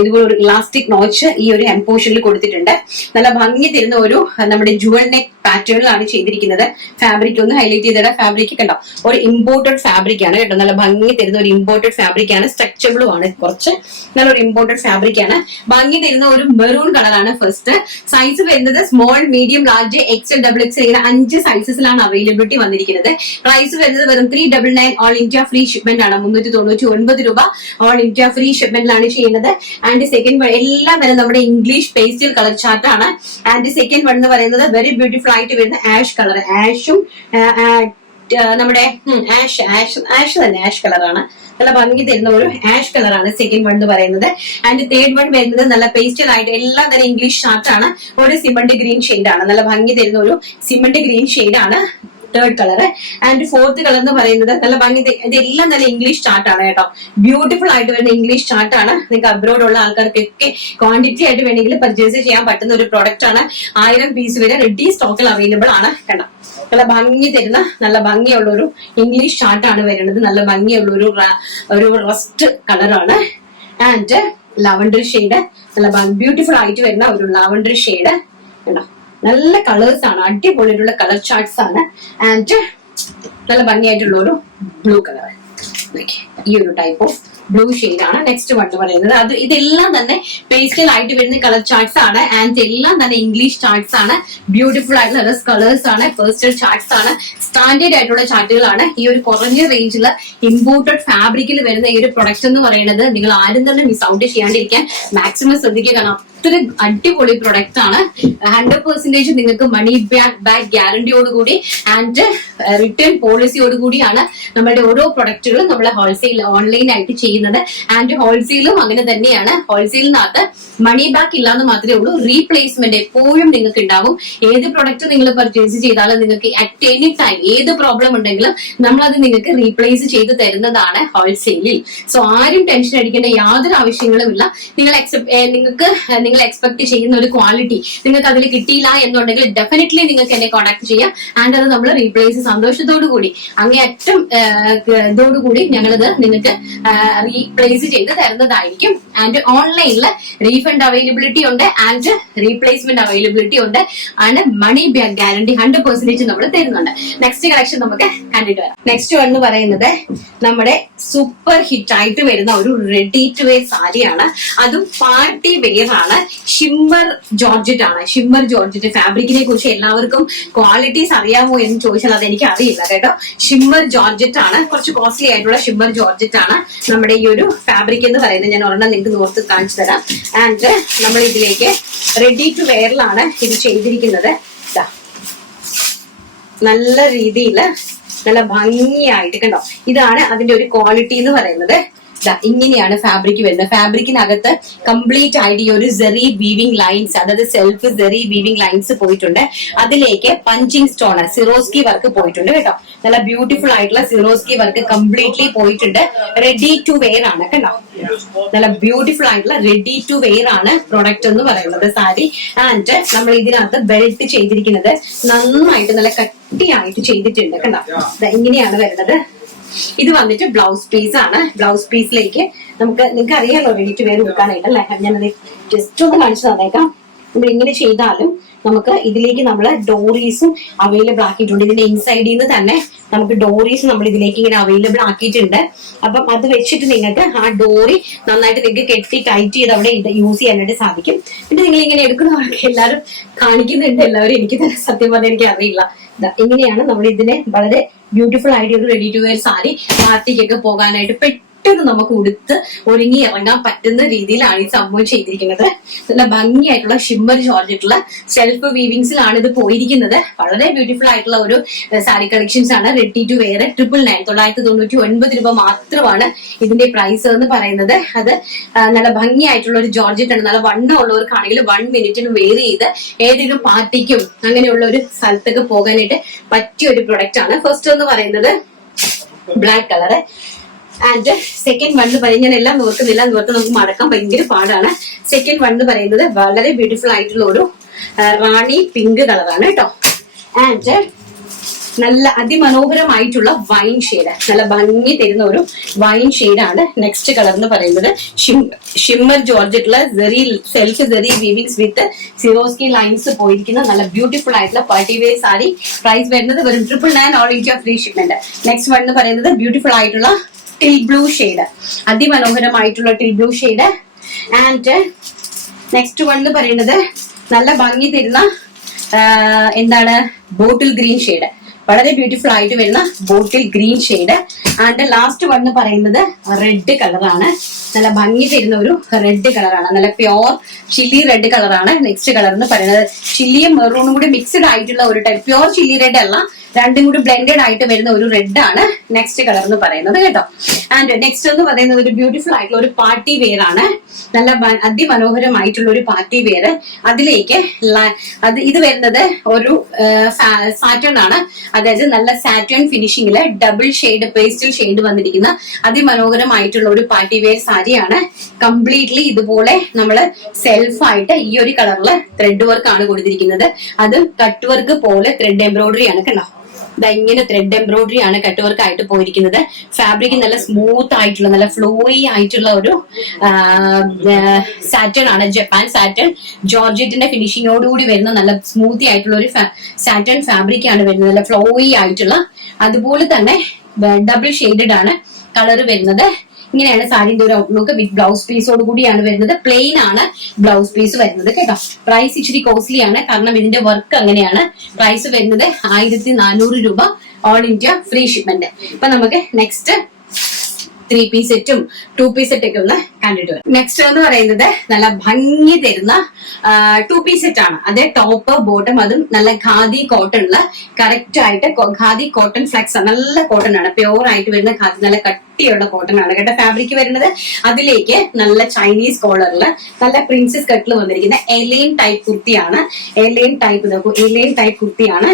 ഇതുപോലെ ഒരു ഇലാസ്റ്റിക് നോച്ച് ഈ ഒരു ഹെം പോർഷനിൽ കൊടുത്തിട്ടുണ്ട്. നല്ല ഭംഗി തരുന്ന ഒരു നമ്മുടെ ജുവൽ നെക്ക് പാറ്റേണിലാണ് ചെയ്തിരിക്കുന്നത്. ഫാബ്രിക് ഒന്ന് ഹൈലൈറ്റ് ചെയ്തിട്ട് ഫാബ്രിക് കണ്ടോ, ഒരു ഇമ്പോർട്ടഡ് ഫാബ്രിക് ആണ് കേട്ടോ. നല്ല ഭംഗി തരുന്ന ഒരു ഇമ്പോർട്ടഡ് ഫാബ്രിക് ആണ്. സ്ട്രക്ചബിളും ആണ് കുറച്ച്. നല്ലൊരു ഇമ്പോർട്ടഡ് ഫാബ്രിക് ആണ്. ഭംഗി തരുന്ന ഒരു മെറൂൺ കളറാണ്. ഫസ്റ്റ് സൈസ് വരുന്നത് small, medium, large, XL, double XL ഇങ്ങനെ 5 സൈസസിലാണ് അവൈലബിലിറ്റി വന്നിരിക്കുന്നത്. പ്രൈസ് വരുന്നത് വെറും 399 ഓൾ ഇന്ത്യ ഫ്രീ ഷിപ്മെന്റ് ആണ്. 399 രൂപ ഓൾ ഇന്ത്യ ഫ്രീ ഷിപ്മെന്റിലാണ് ചെയ്യുന്നത്. ആൻഡ് സെക്കൻഡ് വൺ എല്ലാം തന്നെ നമ്മുടെ ഇംഗ്ലീഷ് പേസ്റ്റൽ കളർ ചാർട്ട് ആണ്. ആൻഡ് സെക്കൻഡ് വൺ എന്ന് പറയുന്നത് വെരി ബ്യൂട്ടിഫുൾ ആയിട്ട് വരുന്ന ആഷ് കളർ. ആഷും നമ്മുടെ ആഷ് തന്നെ ആഷ് കളറാണ്. നല്ല ഭംഗി തരുന്ന ഒരു ആഷ് കളറാണ് സെക്കൻഡ് വൺ എന്ന് പറയുന്നത്. ആൻഡ് തേർഡ് വൺ വരുന്നത് നല്ല പേസ്റ്റൽ ആയിട്ട് എല്ലാം തന്നെ ഇംഗ്ലീഷ് ചാർട്ട് ആണ്. ഒരു സിമന്റ് ഗ്രീൻ ഷെയ്ഡ് ആണ്. നല്ല ഭംഗി തരുന്ന ഒരു സിമന്റ് ഗ്രീൻ ഷെയ്ഡ് ആണ് third colour. And fourth colour എന്ന് പറയുന്നത് നല്ല ഭംഗി, ഇതെല്ലാം തന്നെ ഇംഗ്ലീഷ് ചാർട്ട് ആണ് കേട്ടോ. ബ്യൂട്ടിഫുൾ ആയിട്ട് വരുന്ന ഇംഗ്ലീഷ് ചാർട്ട് ആണ്. നിങ്ങൾക്ക് അബ്രോഡ് ഉള്ള ആൾക്കാർക്കൊക്കെ ക്വാണ്ടിറ്റി ആയിട്ട് വേണമെങ്കിൽ പർച്ചേസ് ചെയ്യാൻ പറ്റുന്ന ഒരു പ്രോഡക്റ്റ് ആണ്. 1000 പീസ് വരെ റെഡി സ്റ്റോക്കിൽ അവൈലബിൾ ആണ് കേട്ടോ. നല്ല ഭംഗി തരുന്ന നല്ല ഭംഗിയുള്ള ഒരു ഇംഗ്ലീഷ് ചാർട്ട് ആണ് വരുന്നത്. നല്ല ഭംഗിയുള്ള ഒരു റസ്റ്റ് കളറാണ്. ആൻഡ് ലാവൻഡർ ഷെയ്ഡ്, നല്ല ബ്യൂട്ടിഫുൾ ആയിട്ട് വരുന്ന ഒരു ലാവൻഡർ ഷെയ്ഡ് കേട്ടോ. നല്ല കളേഴ്സ് ആണ്. അടിപൊളിയായിട്ടുള്ള കളർ ചാർട്ട്സ് ആണ്. ആൻഡ് നല്ല ഭംഗിയായിട്ടുള്ള ഒരു ബ്ലൂ കളർ. ഈ ഒരു ടൈപ്പ് ഓഫ് ബ്ലൂ ഷെയ്ഡ് ആണ് നെക്സ്റ്റ് വൺ പറയുന്നത്. അത് ഇതെല്ലാം തന്നെ പേസ്റ്റൽ ആയിട്ട് വരുന്ന കളർ ചാർട്ട്സ് ആണ്. ആൻഡ് എല്ലാം തന്നെ ഇംഗ്ലീഷ് ചാർട്ട്സ് ആണ്. ബ്യൂട്ടിഫുൾ ആയിട്ടുള്ള കളേഴ്സ് ആണ്. പേസ്റ്റൽ ചാർട്ട്സ് ആണ്. സ്റ്റാൻഡേർഡ് ആയിട്ടുള്ള ചാർട്ടുകളാണ്. ഈ ഒരു കുറഞ്ഞ റേഞ്ചിൽ ഇമ്പോർട്ടഡ് ഫാബ്രിക്കിൽ വരുന്ന ഈ ഒരു പ്രൊഡക്റ്റ് എന്ന് പറയുന്നത് നിങ്ങൾ ആരും തന്നെ മിസ് ഔട്ട് ചെയ്യാണ്ടിരിക്കാൻ മാക്സിമം ശ്രദ്ധിക്കുക. കാരണം അത്ര അടിപൊളി പ്രൊഡക്റ്റ് ആണ്. 100% നിങ്ങൾക്ക് മണി ബാക്ക് ഗ്യാരണ്ടിയോടുകൂടി ആൻഡ് റിട്ടേൺ പോളിസിയോട് കൂടിയാണ് നമ്മളുടെ ഓരോ പ്രൊഡക്റ്റുകളും നമ്മൾ ഹോൾസെയിൽ ഓൺലൈൻ ആയിട്ട് ചെയ്യുന്നത്. ആൻഡ് ഹോൾസെയിലും അങ്ങനെ തന്നെയാണ്. ഹോൾസെയിലിനകത്ത് മണി ബാക്ക് ഇല്ലാന്ന് മാത്രമേ ഉള്ളൂ. റീപ്ലേസ്മെന്റ് എപ്പോഴും നിങ്ങൾക്ക് ഉണ്ടാവും. ഏത് പ്രൊഡക്റ്റ് നിങ്ങൾ പർച്ചേസ് ചെയ്താലും നിങ്ങൾക്ക് അറ്റ് എനി ടൈം ഏത് പ്രോബ്ലം ഉണ്ടെങ്കിലും നമ്മളത് നിങ്ങൾക്ക് റീപ്ലേസ് ചെയ്ത് തരുന്നതാണ് ഹോൾസെയിലിൽ. സോ ആരും ടെൻഷൻ അടിക്കേണ്ട യാതൊരു ആവശ്യങ്ങളും ഇല്ല. നിങ്ങൾ നിങ്ങൾ എക്സ്പെക്ട് ചെയ്യുന്ന ഒരു ക്വാളിറ്റി നിങ്ങൾക്ക് അതിൽ കിട്ടിയില്ല എന്നുണ്ടെങ്കിൽ ഡെഫിനറ്റ്ലി നിങ്ങൾക്ക് എന്നെ കോൺടാക്ട് ചെയ്യാം. ആൻഡ് അത് നമ്മൾ റീപ്ലേസ് സന്തോഷത്തോടു കൂടി അങ്ങേയറ്റം ഇതോടുകൂടി ഞങ്ങളത് നിങ്ങൾക്ക് റീപ്ലേസ് ചെയ്ത് തരുന്നതായിരിക്കും. ആൻഡ് ഓൺലൈനിൽ റീഫണ്ട് അവൈലബിലിറ്റി ഉണ്ട് ആൻഡ് റീപ്ലേസ്മെന്റ് അവൈലബിലിറ്റി ഉണ്ട്. ആൻഡ് മണി ബാക്ക് ഗ്യാരണ്ടി 100% നമ്മൾ തരുന്നുണ്ട്. നെക്സ്റ്റ് കളക്ഷൻ നമുക്ക് കണ്ടിട്ട് വരാം. നെക്സ്റ്റ് എന്ന് പറയുന്നത് നമ്മുടെ സൂപ്പർ ഹിറ്റ് ആയിട്ട് വരുന്ന ഒരു റെഡി ടു വെയർ സാരിയാണ്. അതും പാർട്ടി വെയർ ആണ്. ഷിമ്മർ ജോർജറ്റ് ആണ്. ഷിമ്മർ ജോർജറ്റ് ഫാബ്രിക്കിനെ കുറിച്ച് എല്ലാവർക്കും ക്വാളിറ്റീസ് അറിയാമോ എന്ന് ചോദിച്ചാൽ അത് എനിക്ക് അറിയില്ല കേട്ടോ. ഷിമ്മർ ജോർജറ്റ് ആണ്. കുറച്ച് കോസ്റ്റ്ലി ആയിട്ടുള്ള ഷിമ്മർ ജോർജറ്റ് ആണ് നമ്മുടെ ഈ ഒരു ഫാബ്രിക് എന്ന് പറയുന്നത്. ഞാൻ ഒരെണ്ണം നിങ്ങൾക്ക് നോർത്ത് കാണിച്ചു തരാം. ആൻഡ് നമ്മൾ ഇതിലേക്ക് റെഡി ടു വെയറിലാണ് ഇത് ചെയ്തിരിക്കുന്നത്. നല്ല രീതിയിൽ നല്ല ഭംഗിയായിട്ട് കണ്ടോ. ഇതാണ് അതിന്റെ ഒരു ക്വാളിറ്റി എന്ന് പറയുന്നത്. ഇങ്ങനെയാണ് ഫാബ്രിക് വരുന്നത്. ഫാബ്രിക്കിനകത്ത് കംപ്ലീറ്റ് ആയിട്ട് ഈ ഒരു സെറി വീവിംഗ് ലൈൻസ്, അതായത് സെൽഫ് സെറി വീവിംഗ് ലൈൻസ് പോയിട്ടുണ്ട്. അതിലേക്ക് പഞ്ചിങ് സ്റ്റോൺ സിറോസ്കി വർക്ക് പോയിട്ടുണ്ട് കേട്ടോ. നല്ല ബ്യൂട്ടിഫുൾ ആയിട്ടുള്ള സിറോസ്കി വർക്ക് കംപ്ലീറ്റ്ലി പോയിട്ടുണ്ട്. റെഡി ടു വെയർ ആണ് കണ്ടോ. നല്ല ബ്യൂട്ടിഫുൾ ആയിട്ടുള്ള റെഡി ടു വെയർ ആണ് പ്രൊഡക്റ്റ് എന്ന് പറയുന്നത് സാരി. ആൻഡ് നമ്മൾ ഇതിനകത്ത് ബെൽറ്റ് ചെയ്തിരിക്കുന്നത് നന്നായിട്ട് നല്ല കട്ടിയായിട്ട് ചെയ്തിട്ടുണ്ട് കണ്ടോ. ഇങ്ങനെയാണ് വരുന്നത്. ഇത് വന്നിട്ട് ബ്ലൗസ് പീസ് ആണ്. ബ്ലൗസ് പീസിലേക്ക് നിങ്ങൾക്ക് അറിയാലോ റെഡി ടു വെയർ കൊടുക്കാനായിട്ട് അല്ലെ. ഞാനത് ജസ്റ്റ് ഒന്ന് കാണിച്ചു തന്നേക്കാം. നമ്മൾ ഇങ്ങനെ ചെയ്താലും നമുക്ക് ഇതിലേക്ക് നമ്മൾ ഡോറീസും അവൈലബിൾ ആക്കിയിട്ടുണ്ട്. ഇതിന്റെ ഇൻസൈഡിൽ നിന്ന് തന്നെ നമുക്ക് ഡോറീസ് നമ്മൾ ഇതിലേക്ക് ഇങ്ങനെ അവൈലബിൾ ആക്കിയിട്ടുണ്ട്. അപ്പം അത് വെച്ചിട്ട് നിങ്ങൾക്ക് ആ ഡോറി നന്നായിട്ട് നിങ്ങൾക്ക് കെട്ടി ടൈറ്റ് ചെയ്ത് അവിടെ യൂസ് ചെയ്യാനായിട്ട് സാധിക്കും. പിന്നെ നിങ്ങൾ ഇങ്ങനെ എടുക്കുന്നവർക്ക് എല്ലാവരും കാണിക്കുന്നുണ്ട്. എല്ലാവരും എനിക്ക് തന്നെ സത്യം പറഞ്ഞാൽ എനിക്ക് അറിയില്ല. ഇങ്ങനെയാണ് നമ്മൾ ഇതിനെ വളരെ ബ്യൂട്ടിഫുൾ ആയിട്ട് ഒരു റെഡി ടു വെയർ സാരി പാർട്ടിക്കൊക്കെ പോകാനായിട്ട് പെട്ടെന്ന് നമുക്ക് ഉടുത്ത് ഒരുങ്ങി ഇറങ്ങാൻ പറ്റുന്ന രീതിയിലാണ് ഈ സംഭവം ചെയ്തിരിക്കുന്നത്. നല്ല ഭംഗിയായിട്ടുള്ള ഷിമ്മർ ജോർജറ്റുള്ള സെൽഫ് വീവിങ്സിലാണ് ഇത് പോയിരിക്കുന്നത്. വളരെ ബ്യൂട്ടിഫുൾ ആയിട്ടുള്ള ഒരു സാരി കളക്ഷൻസ് ആണ്. റെഡി ടു വെയർ 999 രൂപ മാത്രമാണ് ഇതിന്റെ പ്രൈസ് എന്ന് പറയുന്നത്. അത് നല്ല ഭംഗിയായിട്ടുള്ള ഒരു ജോർജറ്റ് ആണ്. നല്ല വണ്ണം ഉള്ളവർക്കാണെങ്കിൽ 1 മിനിറ്റിന് വെയർ ചെയ്ത് ഏതെങ്കിലും പാർട്ടിക്കും അങ്ങനെയുള്ള ഒരു സ്ഥലത്തൊക്കെ പോകാനായിട്ട് പറ്റിയ ഒരു പ്രൊഡക്റ്റ് ആണ്. ഫസ്റ്റ് എന്ന് പറയുന്നത് black colour. And second one പറയുന്നത് ഞാൻ എല്ലാം നോക്കുന്നില്ല, നമുക്ക് മടക്കാൻ ഭയങ്കര പാടാണ്. സെക്കൻഡ് വൺ പറയുന്നത് വളരെ ബ്യൂട്ടിഫുൾ ആയിട്ടുള്ള ഒരു റാണി പിങ്ക് കളറാണ് കേട്ടോ. ആൻഡ് നല്ല അതിമനോഹരമായിട്ടുള്ള വൈൻ ഷെയ്ഡ്, നല്ല ഭംഗി തരുന്ന ഒരു വൈൻ ഷെയ്ഡാണ് നെക്സ്റ്റ് കളർ എന്ന് പറയുന്നത്. ഷിമ്മർ ജോർജറ്റുള്ള സെൽഫ് സെറി വീവിങ്സ് വിത്ത് സിറോസ്കി ലൈൻസ് പോയിരിക്കുന്ന നല്ല ബ്യൂട്ടിഫുൾ ആയിട്ടുള്ള പാർട്ടി വെയർ സാരി. പ്രൈസ് വരുന്നത് വെറും 999 all India free shipment. Next one എന്ന് പറയുന്നത് ബ്യൂട്ടിഫുൾ ആയിട്ടുള്ള ടിൽ ബ്ലൂ ഷെയ്ഡ്, അതിമനോഹരമായിട്ടുള്ള teal blue shade. And next one എന്ന് പറയുന്നത് നല്ല ഭംഗി തരുന്ന എന്താണ് ബോട്ടിൽ ഗ്രീൻ ഷെയ്ഡ്, വളരെ ബ്യൂട്ടിഫുൾ ആയിട്ട് വരുന്ന bottle green shade. And last one എന്ന് പറയുന്നത് റെഡ് കളറാണ്. നല്ല ഭംഗി തരുന്ന ഒരു റെഡ് കളറാണ്. നല്ല പ്യോർ ചില്ലി റെഡ് കളറാണ് നെക്സ്റ്റ് കളർ എന്ന് പറയുന്നത്. ചില്ലിയും മെറൂണും കൂടി മിക്സ്ഡ് ആയിട്ടുള്ള ഒരു ടൈപ്പ്, പ്യോർ ചില്ലി റെഡ് അല്ല, രണ്ടും കൂടി ബ്ലെൻഡഡ് ആയിട്ട് വരുന്ന ഒരു റെഡ് ആണ് നെക്സ്റ്റ് കളർ എന്ന് പറയുന്നത് കേട്ടോ. ആൻഡ് നെക്സ്റ്റ് എന്ന് പറയുന്നത് ഒരു ബ്യൂട്ടിഫുൾ ആയിട്ടുള്ള ഒരു പാർട്ടി വെയർ ആണ്. നല്ല അതിമനോഹരമായിട്ടുള്ള ഒരു പാർട്ടി വെയർ. അതിലേക്ക് ഇത് വരുന്നത് ഒരു സാറ്റേൺ ആണ്. അതായത് നല്ല സാറ്റേൺ ഫിനിഷിംഗില് ഡബിൾ ഷെയ്ഡ് പേസ്റ്റൽ ഷെയ്ഡ് വന്നിരിക്കുന്ന അതിമനോഹരമായിട്ടുള്ള ഒരു പാർട്ടി വെയർ സാരിയാണ്. കംപ്ലീറ്റ്ലി ഇതുപോലെ നമ്മള് സെൽഫായിട്ട് ഈ ഒരു കളറില് ത്രെഡ് വർക്ക് ആണ് കൊടുത്തിരിക്കുന്നത്. അത് കട്ട് വർക്ക് പോലെ ത്രെഡ് എംബ്രോയിഡറി ആണ് കണ്ടോ. ഇങ്ങനെ ത്രെഡ് എംബ്രോയിഡറി ആണ് കട്ട് വർക്ക് ആയിട്ട് പോയിരിക്കുന്നത്. ഫാബ്രിക് നല്ല സ്മൂത്ത് ആയിട്ടുള്ള നല്ല ഫ്ലോയി ആയിട്ടുള്ള ഒരു സാറ്റേൺ ആണ്. ജപ്പാൻ സാറ്റേൺ ജോർജറ്റിന്റെ ഫിനിഷിങ്ങോടുകൂടി വരുന്ന നല്ല സ്മൂത്തി ആയിട്ടുള്ള ഒരു സാറ്റേൺ ഫാബ്രിക് ആണ് വരുന്നത്. നല്ല ഫ്ലോയി ആയിട്ടുള്ള, അതുപോലെ തന്നെ ഡബിൾ ഷെയ്ഡഡ് ആണ് കളർ വരുന്നത്. ഇങ്ങനെയാണ് സാരിന്റെ ഒരു ഔട്ട്ലുക്ക് വിത്ത് ബ്ലൗസ് പീസോട് കൂടിയാണ് വരുന്നത്. പ്ലെയിൻ ആണ് ബ്ലൗസ് പീസ് വരുന്നത് കേട്ടോ. പ്രൈസ് ഇച്ചിരി കോസ്റ്റ്ലി ആണ്, കാരണം ഇതിന്റെ വർക്ക് അങ്ങനെയാണ്. പ്രൈസ് വരുന്നത് 1400 രൂപ ഓൾ ഇന്ത്യ ഫ്രീ ഷിപ്മെന്റ്. ഇപ്പൊ നമുക്ക് നെക്സ്റ്റ് 3 പീസ് സെറ്റും 2 പീസ് സെറ്റൊക്കെ ഒന്ന് കണ്ടിട്ട് വരും. നെക്സ്റ്റ് എന്ന് പറയുന്നത് നല്ല ഭംഗി തരുന്ന 2 പീസ് സെറ്റ് ആണ്. അത് ടോപ്പ് ബോട്ടം, അതും നല്ല ഖാദി കോട്ടണില് കറക്റ്റ് ആയിട്ട് ഖാദി കോട്ടൺ ഫ്ലെക്സ്, നല്ല കോട്ടൺ ആണ്, പ്യോർ ആയിട്ട് വരുന്ന ഖാദി, നല്ല കട്ടിയുള്ള കോട്ടൺ ആണ് കേട്ടോ ഫാബ്രിക് വരുന്നത്. അതിലേക്ക് നല്ല ചൈനീസ് കോളറില് നല്ല പ്രിൻസസ് കട്ടിൽ വന്നിരിക്കുന്ന എലൈൻ ടൈപ്പ് കുർത്തിയാണ്. എലൈൻ ടൈപ്പ് നോക്കൂ, എലൈൻ ടൈപ്പ് കുർത്തിയാണ്.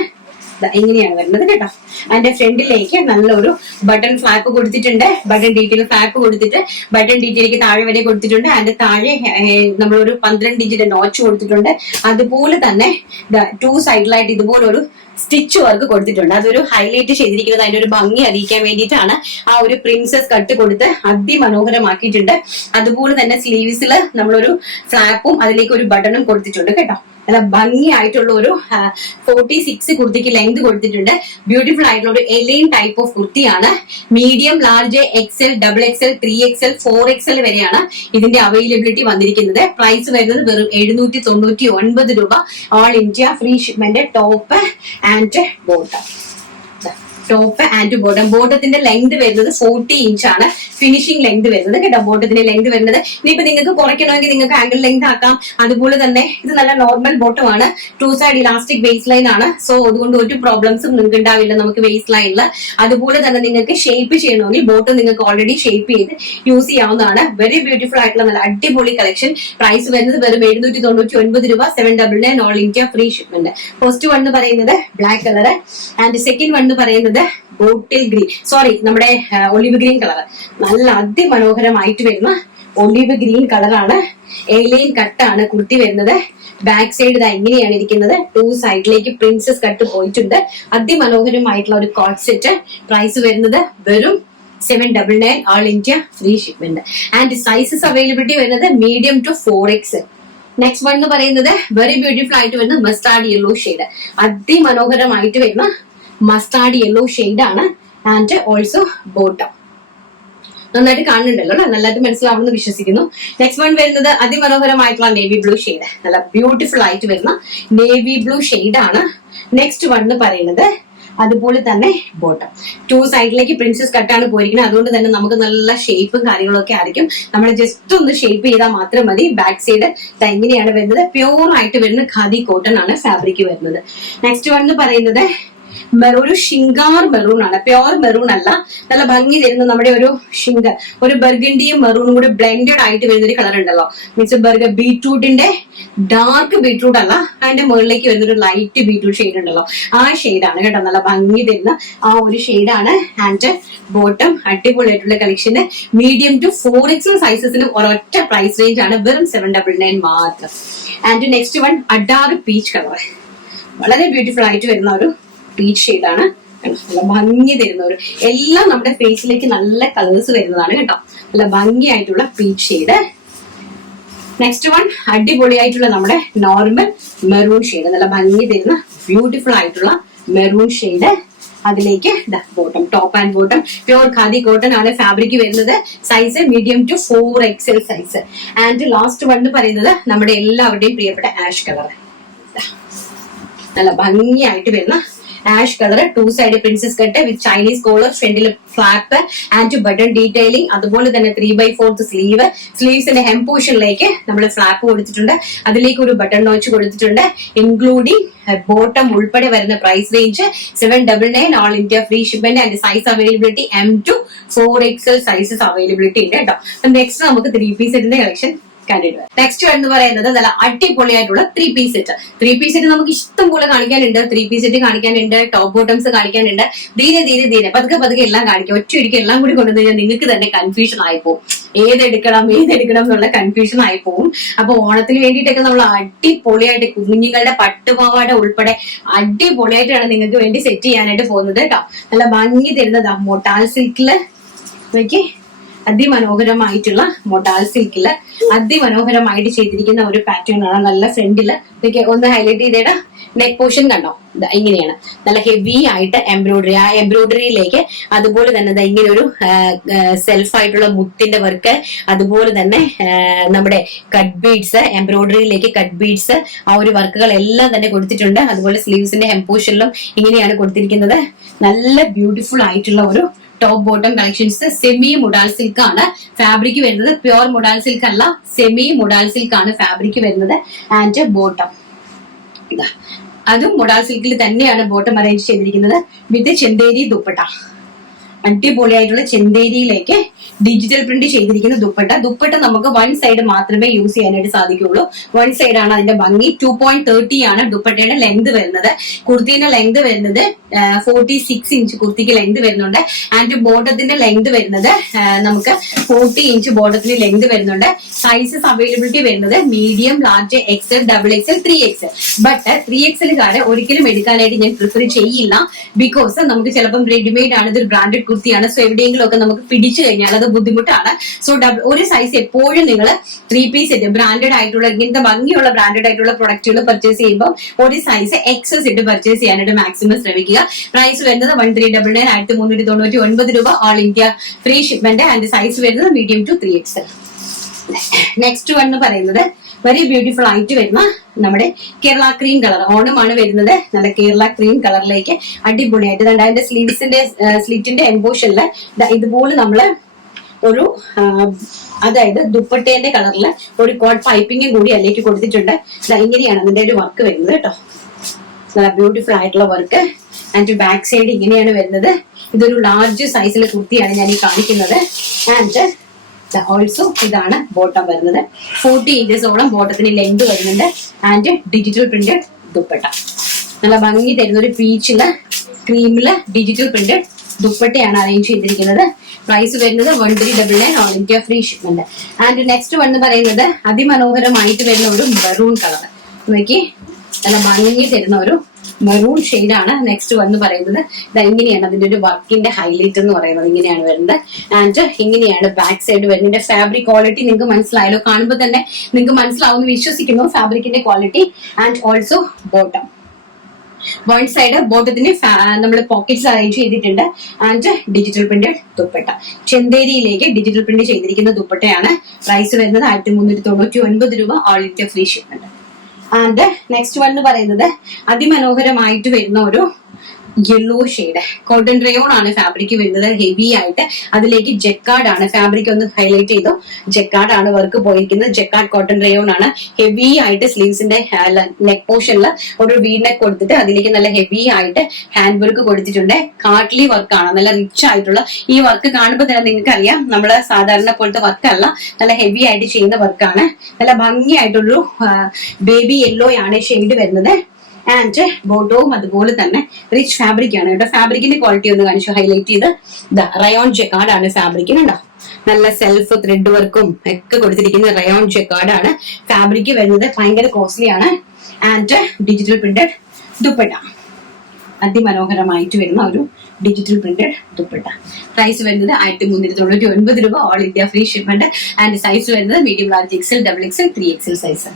ഇങ്ങനെയാണ് വരുന്നത് കേട്ടോ. അതിന്റെ ഫ്രണ്ടിലേക്ക് നല്ലൊരു ബട്ടൺ ഫ്ലാപ്പ് കൊടുത്തിട്ടുണ്ട്. ബട്ടൺ ഡീറ്റെയിൽ ഫ്ലാപ്പ് കൊടുത്തിട്ട് ബട്ടൺ ഡീറ്റെയിലേക്ക് താഴെ വരെ കൊടുത്തിട്ടുണ്ട്. അതിന്റെ താഴെ നമ്മളൊരു 12 ഇഞ്ചിന്റെ നോച്ച് കൊടുത്തിട്ടുണ്ട്. അതുപോലെ തന്നെ 2 സൈഡിലായിട്ട് ഇതുപോലെ ഒരു സ്റ്റിച്ച് വർക്ക് കൊടുത്തിട്ടുണ്ട്. അതൊരു ഹൈലൈറ്റ് ചെയ്തിരിക്കുന്നത് അതിന്റെ ഒരു ഭംഗി അറിയിക്കാൻ വേണ്ടിയിട്ടാണ്. ആ ഒരു പ്രിൻസസ് കട്ട് കൊടുത്ത് അതിമനോഹരമാക്കിയിട്ടുണ്ട്. അതുപോലെ തന്നെ സ്ലീവ്സിൽ നമ്മളൊരു ഫ്ലാപ്പും അതിലേക്ക് ഒരു ബട്ടണും കൊടുത്തിട്ടുണ്ട് കേട്ടോ. നല്ല ഭംഗിയായിട്ടുള്ള ഒരു 46 കുർത്തിക്ക് ലെങ്ത് കൊടുത്തിട്ടുണ്ട്. ബ്യൂട്ടിഫുൾ ആയിട്ടുള്ള ഒരു എലൈൻ ടൈപ്പ് ഓഫ് കുർത്തിയാണ്. Medium, large, XL, XXL, 3XL, 4XL വരെയാണ് ഇതിന്റെ അവൈലബിലിറ്റി വന്നിരിക്കുന്നത്. പ്രൈസ് വരുന്നത് വെറും 799 രൂപ. All India free shipment. Top and bottom. Top and bottom. ബോട്ടത്തിന്റെ ലെങ്ത് വരുന്നത് 40 ഇഞ്ചാണ് ഫിനിഷിംഗ് ലെങ്ത് വരുന്നത് കേട്ടോ. ബോട്ടത്തിന്റെ ലെങ്ത് വരുന്നത് ഇനിയിപ്പോ നിങ്ങൾക്ക് കുറയ്ക്കണമെങ്കിൽ നിങ്ങൾക്ക് ആംഗിൾ ലെങ്ത് ആക്കാം. അതുപോലെ തന്നെ ഇത് നല്ല നോർമൽ ബോട്ടം ആണ്. 2 സൈഡ് ഇലാസ്റ്റിക് വേസ്റ്റ് ലൈൻ ആണ്. സോ അതുകൊണ്ട് ഒരു പ്രോബ്ലംസും നിങ്ങൾക്ക് ഉണ്ടാവില്ല നമുക്ക് വേസ്റ്റ് ലൈനിൽ. അതുപോലെ തന്നെ നിങ്ങൾക്ക് ഷേപ്പ് ചെയ്യണമെങ്കിൽ ബോട്ടം നിങ്ങൾക്ക് ഓൾറെഡി ഷേപ്പ് ചെയ്ത് യൂസ് ചെയ്യാവുന്നതാണ്. വെരി ബ്യൂട്ടിഫുൾ ആയിട്ടുള്ള നല്ല അടിപൊളി കളക്ഷൻ. പ്രൈസ് വരുന്നത് വെറും 799 രൂപ. 799 all India free shipment. First one എന്ന് പറയുന്നത് black colour and second one എന്ന് പറയുന്നത് ബോട്ടിൽ ഗ്രീൻ, നമ്മുടെ ഒലിവ് ഗ്രീൻ കളർ. നല്ല അതിമനോഹരമായിട്ട് വരുന്ന ഒലിവ് ഗ്രീൻ കളറാണ്. എലൈൻ കട്ടാണ് കുർത്തി വരുന്നത്. ബാക്ക് സൈഡ് ഇതാ ഇങ്ങനെയാണ് ഇരിക്കുന്നത്. 2 സൈഡിലേക്ക് പ്രിൻസസ് കട്ട് പോയിട്ടുണ്ട്. അതിമനോഹരമായിട്ടുള്ള ഒരു കോട്ട് സെറ്റ്. പ്രൈസ് വരുന്നത് വെറും 799 all India free shipment. And sizes availability വരുന്നത് medium to 4XL. Next one എന്ന് പറയുന്നത് വെരി ബ്യൂട്ടിഫുൾ ആയിട്ട് വരുന്ന മസ്റ്റാർഡ് യെല്ലോ ഷെയ്ഡ്. അതിമനോഹരമായിട്ട് വരുന്ന മസ്റ്റാർഡ് യെല്ലോ ഷെയ്ഡ് ആണ്. And also bottom. നന്നായിട്ട് കാണുന്നുണ്ടല്ലോ അല്ലെ, നല്ലതായിട്ട് മനസ്സിലാവുമെന്ന് വിശ്വസിക്കുന്നു. നെക്സ്റ്റ് വൺ വരുന്നത് അതിമനോഹരമായിട്ടുള്ള നേവി ബ്ലൂ ഷെയ്ഡ്. നല്ല ബ്യൂട്ടിഫുൾ ആയിട്ട് വരുന്ന നേവി ബ്ലൂ ഷെയ്ഡ് ആണ്. നെക്സ്റ്റ് വൺ എന്ന് പറയുന്നത് അതുപോലെ തന്നെ ബോട്ടം. 2 സൈഡിലേക്ക് പ്രിൻസസ് കട്ടാണ് പോയിരിക്കുന്നത്. അതുകൊണ്ട് തന്നെ നമുക്ക് നല്ല ഷേപ്പും കാര്യങ്ങളൊക്കെ ആയിരിക്കും. നമ്മൾ ജസ്റ്റ് ഒന്ന് ഷേപ്പ് ചെയ്താൽ മാത്രം മതി. ബാക്ക് സൈഡ് എങ്ങനെയാണ് വരുന്നത്, പ്യൂർ ആയിട്ട് വരുന്ന ഖാദി കോട്ടൺ ആണ് ഫാബ്രിക് വരുന്നത്. നെക്സ്റ്റ് വൺ എന്ന് പറയുന്നത് ഒരു ഷിങ്കാർ മെറൂൺ ആണ്. പ്യോർ മെറൂൺ അല്ല, നല്ല ഭംഗി വരുന്ന നമ്മുടെ ഒരു ബർഗണ്ടിയും മെറൂണും കൂടി ബ്ലെൻഡഡ് ആയിട്ട് വരുന്ന ഒരു കളർ ഉണ്ടല്ലോ. മീൻസ് ബീട്രൂട്ടിന്റെ ഡാർക്ക് ബീട്രൂട്ട് അല്ല, അതിന്റെ മുകളിലേക്ക് വരുന്ന ഒരു ലൈറ്റ് ബീട്രൂട്ട് ഷെയ്ഡ് ഉണ്ടല്ലോ, ആ ഷെയ്ഡാണ് കേട്ടോ. നല്ല ഭംഗി തരുന്ന ആ ഒരു ഷെയ്ഡാണ്. ആൻഡ് ബോട്ടം അടിപൊളിയായിട്ടുള്ള കളക്ഷന് മീഡിയം ടു 4XL സൈസസിന് ഒരൊറ്റ പ്രൈസ് റേഞ്ച് ആണ്, വെറും 799 മാത്രം. ആൻഡ് നെക്സ്റ്റ് വൺ അഡാർ പീച്ച് കളർ. വളരെ ബ്യൂട്ടിഫുൾ ആയിട്ട് വരുന്ന ഒരു പീച്ച് ഷെയ്ഡാണ്. നല്ല ഭംഗി തരുന്ന ഒരു, എല്ലാം നമ്മുടെ ഫേസിലേക്ക് നല്ല കളേഴ്സ് വരുന്നതാണ് കേട്ടോ. നല്ല ഭംഗിയായിട്ടുള്ള പീച്ച് ഷെയ്ഡ്. നെക്സ്റ്റ് വൺ അടിപൊളിയായിട്ടുള്ള നമ്മുടെ നോർമൽ മെറൂൺ ഷെയ്ഡ്. നല്ല ഭംഗി തരുന്ന ബ്യൂട്ടിഫുൾ ആയിട്ടുള്ള മെറൂൺ ഷെയ്ഡ്. അതിലേക്ക് bottom, top and bottom pure khadi cotton ആണ് ഫാബ്രിക് വരുന്നത്. Size medium to 4XL size. And last one എന്ന് പറയുന്നത് നമ്മുടെ എല്ലാവരുടെയും പ്രിയപ്പെട്ട ആഷ് കളർ. നല്ല ഭംഗിയായിട്ട് വരുന്ന ash colour. 2 side princess cut with Chinese collar, ഫ്രണ്ടിൽ ഫ്ലാപ്പ് ആൻഡ് ബട്ടൺ ഡീറ്റെയിലിംഗ്. അതുപോലെ തന്നെ 3/4 സ്ലീവ്. സ്ലീവ്സിന്റെ ഹെം പോർഷനിലേക്ക് നമ്മൾ ഫ്ലാപ്പ് കൊടുത്തിട്ടുണ്ട്. അതിലേക്ക് ഒരു ബട്ടൺ നോച്ച് കൊടുത്തിട്ടുണ്ട്. ഇൻക്ലൂഡിംഗ് ബോട്ടം ഉൾപ്പെടെ വരുന്ന price range 799 all India free shipment. And size availability M to 4XL sizes availability ഉണ്ട് കേട്ടോ. നെക്സ്റ്റ് നമുക്ക് 3 പീസ് സെറ്റിന്റെ കളക്ഷൻ കണ്ടിട്ട്. നെക്സ്റ്റ് എന്ന് പറയുന്നത് നല്ല അടിപൊളിയായിട്ടുള്ള 3 പീസ് സെറ്റ്. 3 പീസ് സെറ്റ് നമുക്ക് ഇഷ്ടം പോലെ കാണിക്കാനുണ്ട്. 3 പീസ് സെറ്റ് കാണിക്കാനുണ്ട്, ടോപ്പ് ബോട്ടംസ് കാണിക്കാനുണ്ട്. ധീരെ പതുക്കെ എല്ലാം കാണിക്കാം. ഒറ്റയടിക്ക് എല്ലാം കൂടി കൊണ്ടുവന്നു നിങ്ങൾക്ക് തന്നെ കൺഫ്യൂഷൻ ആയിപ്പോവും. ഏതെടുക്കണം എന്നുള്ള കൺഫ്യൂഷൻ ആയി പോകും. അപ്പൊ ഓണത്തിന് വേണ്ടിയിട്ടൊക്കെ നമ്മൾ അടിപൊളിയായിട്ട് കുഞ്ഞുങ്ങളുടെ പട്ടുപാവാട ഉൾപ്പെടെ അടിപൊളിയായിട്ടാണ് നിങ്ങൾക്ക് വേണ്ടി സെറ്റ് ചെയ്യാനായിട്ട് പോകുന്നത് കേട്ടോ. നല്ല ഭംഗി തരുന്നതാ മൊട്ടാൽ സിൽക്കില് നോക്കി, അതിമനോഹരമായിട്ടുള്ള മൊട്ടാൽ സിൽക്കില് അതിമനോഹരമായിട്ട് ചെയ്തിരിക്കുന്ന ഒരു പാറ്റേൺ ആണ്. നല്ല ഫ്രണ്ടില് ഒന്ന് ഹൈലൈറ്റ് ചെയ്തേടാ. നെക്ക് പോർഷൻ കണ്ടോ, ഇങ്ങനെയാണ് നല്ല ഹെവി ആയിട്ട് എംബ്രോയിഡറി. ആ എംബ്രോയിഡറിയിലേക്ക് അതുപോലെ തന്നെ ഇങ്ങനെ ഒരു സെൽഫ് ആയിട്ടുള്ള മുത്തിന്റെ വർക്ക്, അതുപോലെ തന്നെ നമ്മുടെ കട്ട് ബീഡ്സ്, എംബ്രോയിഡറിയിലേക്ക് കട്ട് ബീഡ്സ്, ആ ഒരു വർക്കുകൾ എല്ലാം തന്നെ കൊടുത്തിട്ടുണ്ട്. അതുപോലെ സ്ലീവ്സിന്റെ ഹെം പോർഷനിലും ഇങ്ങനെയാണ് കൊടുത്തിരിക്കുന്നത്. നല്ല ബ്യൂട്ടിഫുൾ ആയിട്ടുള്ള ഒരു top bottom collections. Semi modal silk ആണ് ഫാബ്രിക് വരുന്നത്. പ്യോർ മുഡാൽ സിൽക്ക് അല്ല, സെമി മുഡാൽ സിൽക്ക് ആണ് ഫാബ്രിക് വരുന്നത്. ആൻഡ് ബോട്ടം അതും മുഡാൽ സിൽക്കിൽ തന്നെയാണ് ബോട്ടം അറേഞ്ച് ചെയ്തിരിക്കുന്നത് വിത്ത് ചെന്തേരി ദുപ്പട്ട. അടിപൊളിയായിട്ടുള്ള ചെന്തേരിയിലേക്ക് ഡിജിറ്റൽ പ്രിന്റ് ചെയ്തിരിക്കുന്ന ദുപ്പട്ട നമുക്ക് വൺ സൈഡ് മാത്രമേ യൂസ് ചെയ്യാനായിട്ട് സാധിക്കുള്ളൂ. വൺ സൈഡ് ആണ് അതിന്റെ ഭംഗി. 2.30 ആണ് ദുപ്പട്ടയുടെ ലെങ്ത് വരുന്നത്. കുർത്തിന്റെ ലെങ്ത് വരുന്നത് 46 ഇഞ്ച് കുർത്തിക്ക് ലെങ്ത് വരുന്നുണ്ട്. ആൻഡ് ബോട്ടത്തിന്റെ ലെങ്ത് വരുന്നത് നമുക്ക് 40 ഇഞ്ച് ബോട്ടത്തിന് ലെങ്ത് വരുന്നുണ്ട്. സൈസസ് അവൈലബിലിറ്റി വരുന്നത് medium, large, XL, XXL, 3XL. But 3XL ഒരിക്കലും എടുക്കാനായിട്ട് ഞാൻ പ്രിഫർ ചെയ്യില്ല. ബിക്കോസ് നമുക്ക് ചിലപ്പം റെഡിമെയ്ഡ് ആണ്, ഇതൊരു ബ്രാൻഡഡ് കുർത്തിയാണ്. സോ എവിടെയെങ്കിലും ഒക്കെ നമുക്ക് പിടിച്ചു കഴിഞ്ഞാൽ അത് ബുദ്ധിമുട്ടാണ്. സോ ഒരു സൈസ് എപ്പോഴും നിങ്ങൾ 3 പീസ് സെറ്റ് ബ്രാൻഡഡ് ആയിട്ടുള്ള ഇങ്ങനത്തെ ഭംഗിയുള്ള ബ്രാൻഡഡ് ആയിട്ടുള്ള പ്രൊഡക്റ്റുകൾ പർച്ചേസ് ചെയ്യുമ്പോൾ ഒരു സൈസ് എക്സസ് ഇട്ട് പർച്ചേസ് ചെയ്യാനായിട്ട് മാക്സിമം ശ്രമിക്കുക. പ്രൈസ് വരുന്നത് 1399 1399 രൂപ. All India free shipment. And size വരുന്നത് medium to 3XL. Next one എന്ന് പറയുന്നത് വെരി ബ്യൂട്ടിഫുൾ ആയിട്ട് വരുന്ന നമ്മുടെ കേരള ക്രീം കളർ. ഓണമാണ് വരുന്നത്. നല്ല കേരള ക്രീം കളറിലേക്ക് അടിപൊളിയായിട്ട് അതിന്റെ സ്ലീറ്റിന്റെ എംബോഷനില് ഇതുപോലെ നമ്മള് ഒരു അതായത് ദുപ്പട്ടേന്റെ കളറിൽ ഒരു കോട്ട് പൈപ്പിംഗും കൂടി അതിലേക്ക് കൊടുത്തിട്ടുണ്ട്. ഇങ്ങനെയാണ് അതിന്റെ ഒരു വർക്ക് വരുന്നത് കേട്ടോ. ബ്യൂട്ടിഫുൾ ആയിട്ടുള്ള വർക്ക്. ആൻഡ് ബാക്ക് സൈഡ് ഇങ്ങനെയാണ് വരുന്നത്. ഇതൊരു ലാർജ് സൈസിലെ കുർത്തിയാണ് ഞാൻ ഈ കാണിക്കുന്നത്. ആൻഡ് ഓൾസോ ഇതാണ് ബോട്ടം വരുന്നത്. 40 ഇഞ്ചസോളം ബോട്ടത്തിന് ലെങ്ത് വരുന്നുണ്ട്. And digital printed dupatta. നല്ല ഭംഗി തരുന്ന ഒരു പീച്ചില് ക്രീമില് ഡിജിറ്റൽ പ്രിന്റഡ് ദുപ്പട്ടയാണ് അറേഞ്ച് ചെയ്തിരിക്കുന്നത്. പ്രൈസ് വരുന്നത് 1399 all India free shipment. And next one എന്ന് പറയുന്നത് അതിമനോഹരമായിട്ട് വരുന്ന ഒരു മെറൂൺ കളർ. നോക്കി നല്ല ഭംഗി തരുന്ന ഒരു മെറൂൺ ഷെയ്ഡാണ് നെക്സ്റ്റ് വന്ന് പറയുന്നത്. ഇങ്ങനെയാണ് അതിന്റെ ഒരു വർക്കിന്റെ ഹൈലൈറ്റ് എന്ന് പറയുന്നത്. ഇങ്ങനെയാണ് വരുന്നത്. ആൻഡ് ഇങ്ങനെയാണ് ബാക്ക് സൈഡ് വരുന്നത്. ഫാബ്രിക് ക്വാളിറ്റി നിങ്ങൾക്ക് മനസ്സിലായല്ലോ. കാണുമ്പോൾ തന്നെ നിങ്ങൾക്ക് മനസ്സിലാവുമെന്ന് വിശ്വസിക്കുന്നു ഫാബ്രിക്കിന്റെ quality. And also bottom one side ബോട്ടത്തിന് നമ്മൾ പോക്കറ്റ്സ് അറേഞ്ച് ചെയ്തിട്ടുണ്ട്. And digital printed dupatta. ചെന്തേരിയിലേക്ക് ഡിജിറ്റൽ പ്രിന്റ് ചെയ്തിരിക്കുന്ന ദുപ്പട്ടയാണ്. പ്രൈസ് വരുന്നത് 1399 രൂപ. All India free shipment. And next one എന്ന് പറയുന്നത് അതിമനോഹരമായിട്ട് വരുന്ന ഒരു യെല്ലോ ഷെയ്ഡ് കോട്ടൺ റയോൺ ആണ് ഫാബ്രിക് വരുന്നത്. ഹെവി ആയിട്ട് അതിലേക്ക് ജെക്കാർഡ് ആണ് ഫാബ്രിക്. ഒന്ന് ഹൈലൈറ്റ് ചെയ്തു. ജെക്കാർഡ് ആണ് വർക്ക് പോയിരിക്കുന്നത്. ജെക്കാർഡ് കോട്ടൺ റയോൺ ആണ്. ഹെവി ആയിട്ട് സ്ലീവ്സിന്റെ നെക്ക് പോർഷനിൽ ഒരു വി നെക്ക് കൊടുത്തിട്ട് അതിലേക്ക് നല്ല ഹെവി ആയിട്ട് ഹാൻഡ് വർക്ക് കൊടുത്തിട്ടുണ്ട്. കാർട്ട്ലി വർക്കാണ്. നല്ല റിച്ച് ആയിട്ടുള്ള ഈ വർക്ക് കാണുമ്പോൾ തന്നെ നിങ്ങൾക്ക് അറിയാം നമ്മുടെ സാധാരണ പോലത്തെ വർക്കല്ല. നല്ല ഹെവി ആയിട്ട് ചെയ്യുന്ന വർക്കാണ്. നല്ല ഭംഗിയായിട്ടൊരു ബേബി യെല്ലോ ആണ് ഷെയ്ഡ് വരുന്നത്. ആൻഡ് ബോട്ടവും അതുപോലെ തന്നെ റിച്ച് ഫാബ്രിക് ആണ് കേട്ടോ. ഫാബ്രിക്കിന്റെ ക്വാളിറ്റി ഒന്ന് കാണിച്ചു ഹൈലൈറ്റ് ചെയ്ത്. റയോൺ ജെക്കാർഡ് ആണ് ഫാബ്രിക്കിന് ഉണ്ടോ. നല്ല സെൽഫ് ത്രെഡ് വർക്കും ഒക്കെ കൊടുത്തിരിക്കുന്ന റയോൺ ജെക്കാർഡ് ആണ് ഫാബ്രിക് വരുന്നത്. ഭയങ്കര കോസ്റ്റ്ലി ആണ്. And digital printed dupatta. അതിമനോഹരമായിട്ട് വരുന്ന ഒരു ഡിജിറ്റൽ പ്രിന്റഡ് ദുപ്പട്ട. പ്രൈസ് വരുന്നത് 1399 രൂപ. All India free shipment. And size വരുന്നത് medium, large, XL, XXL, 3XL size.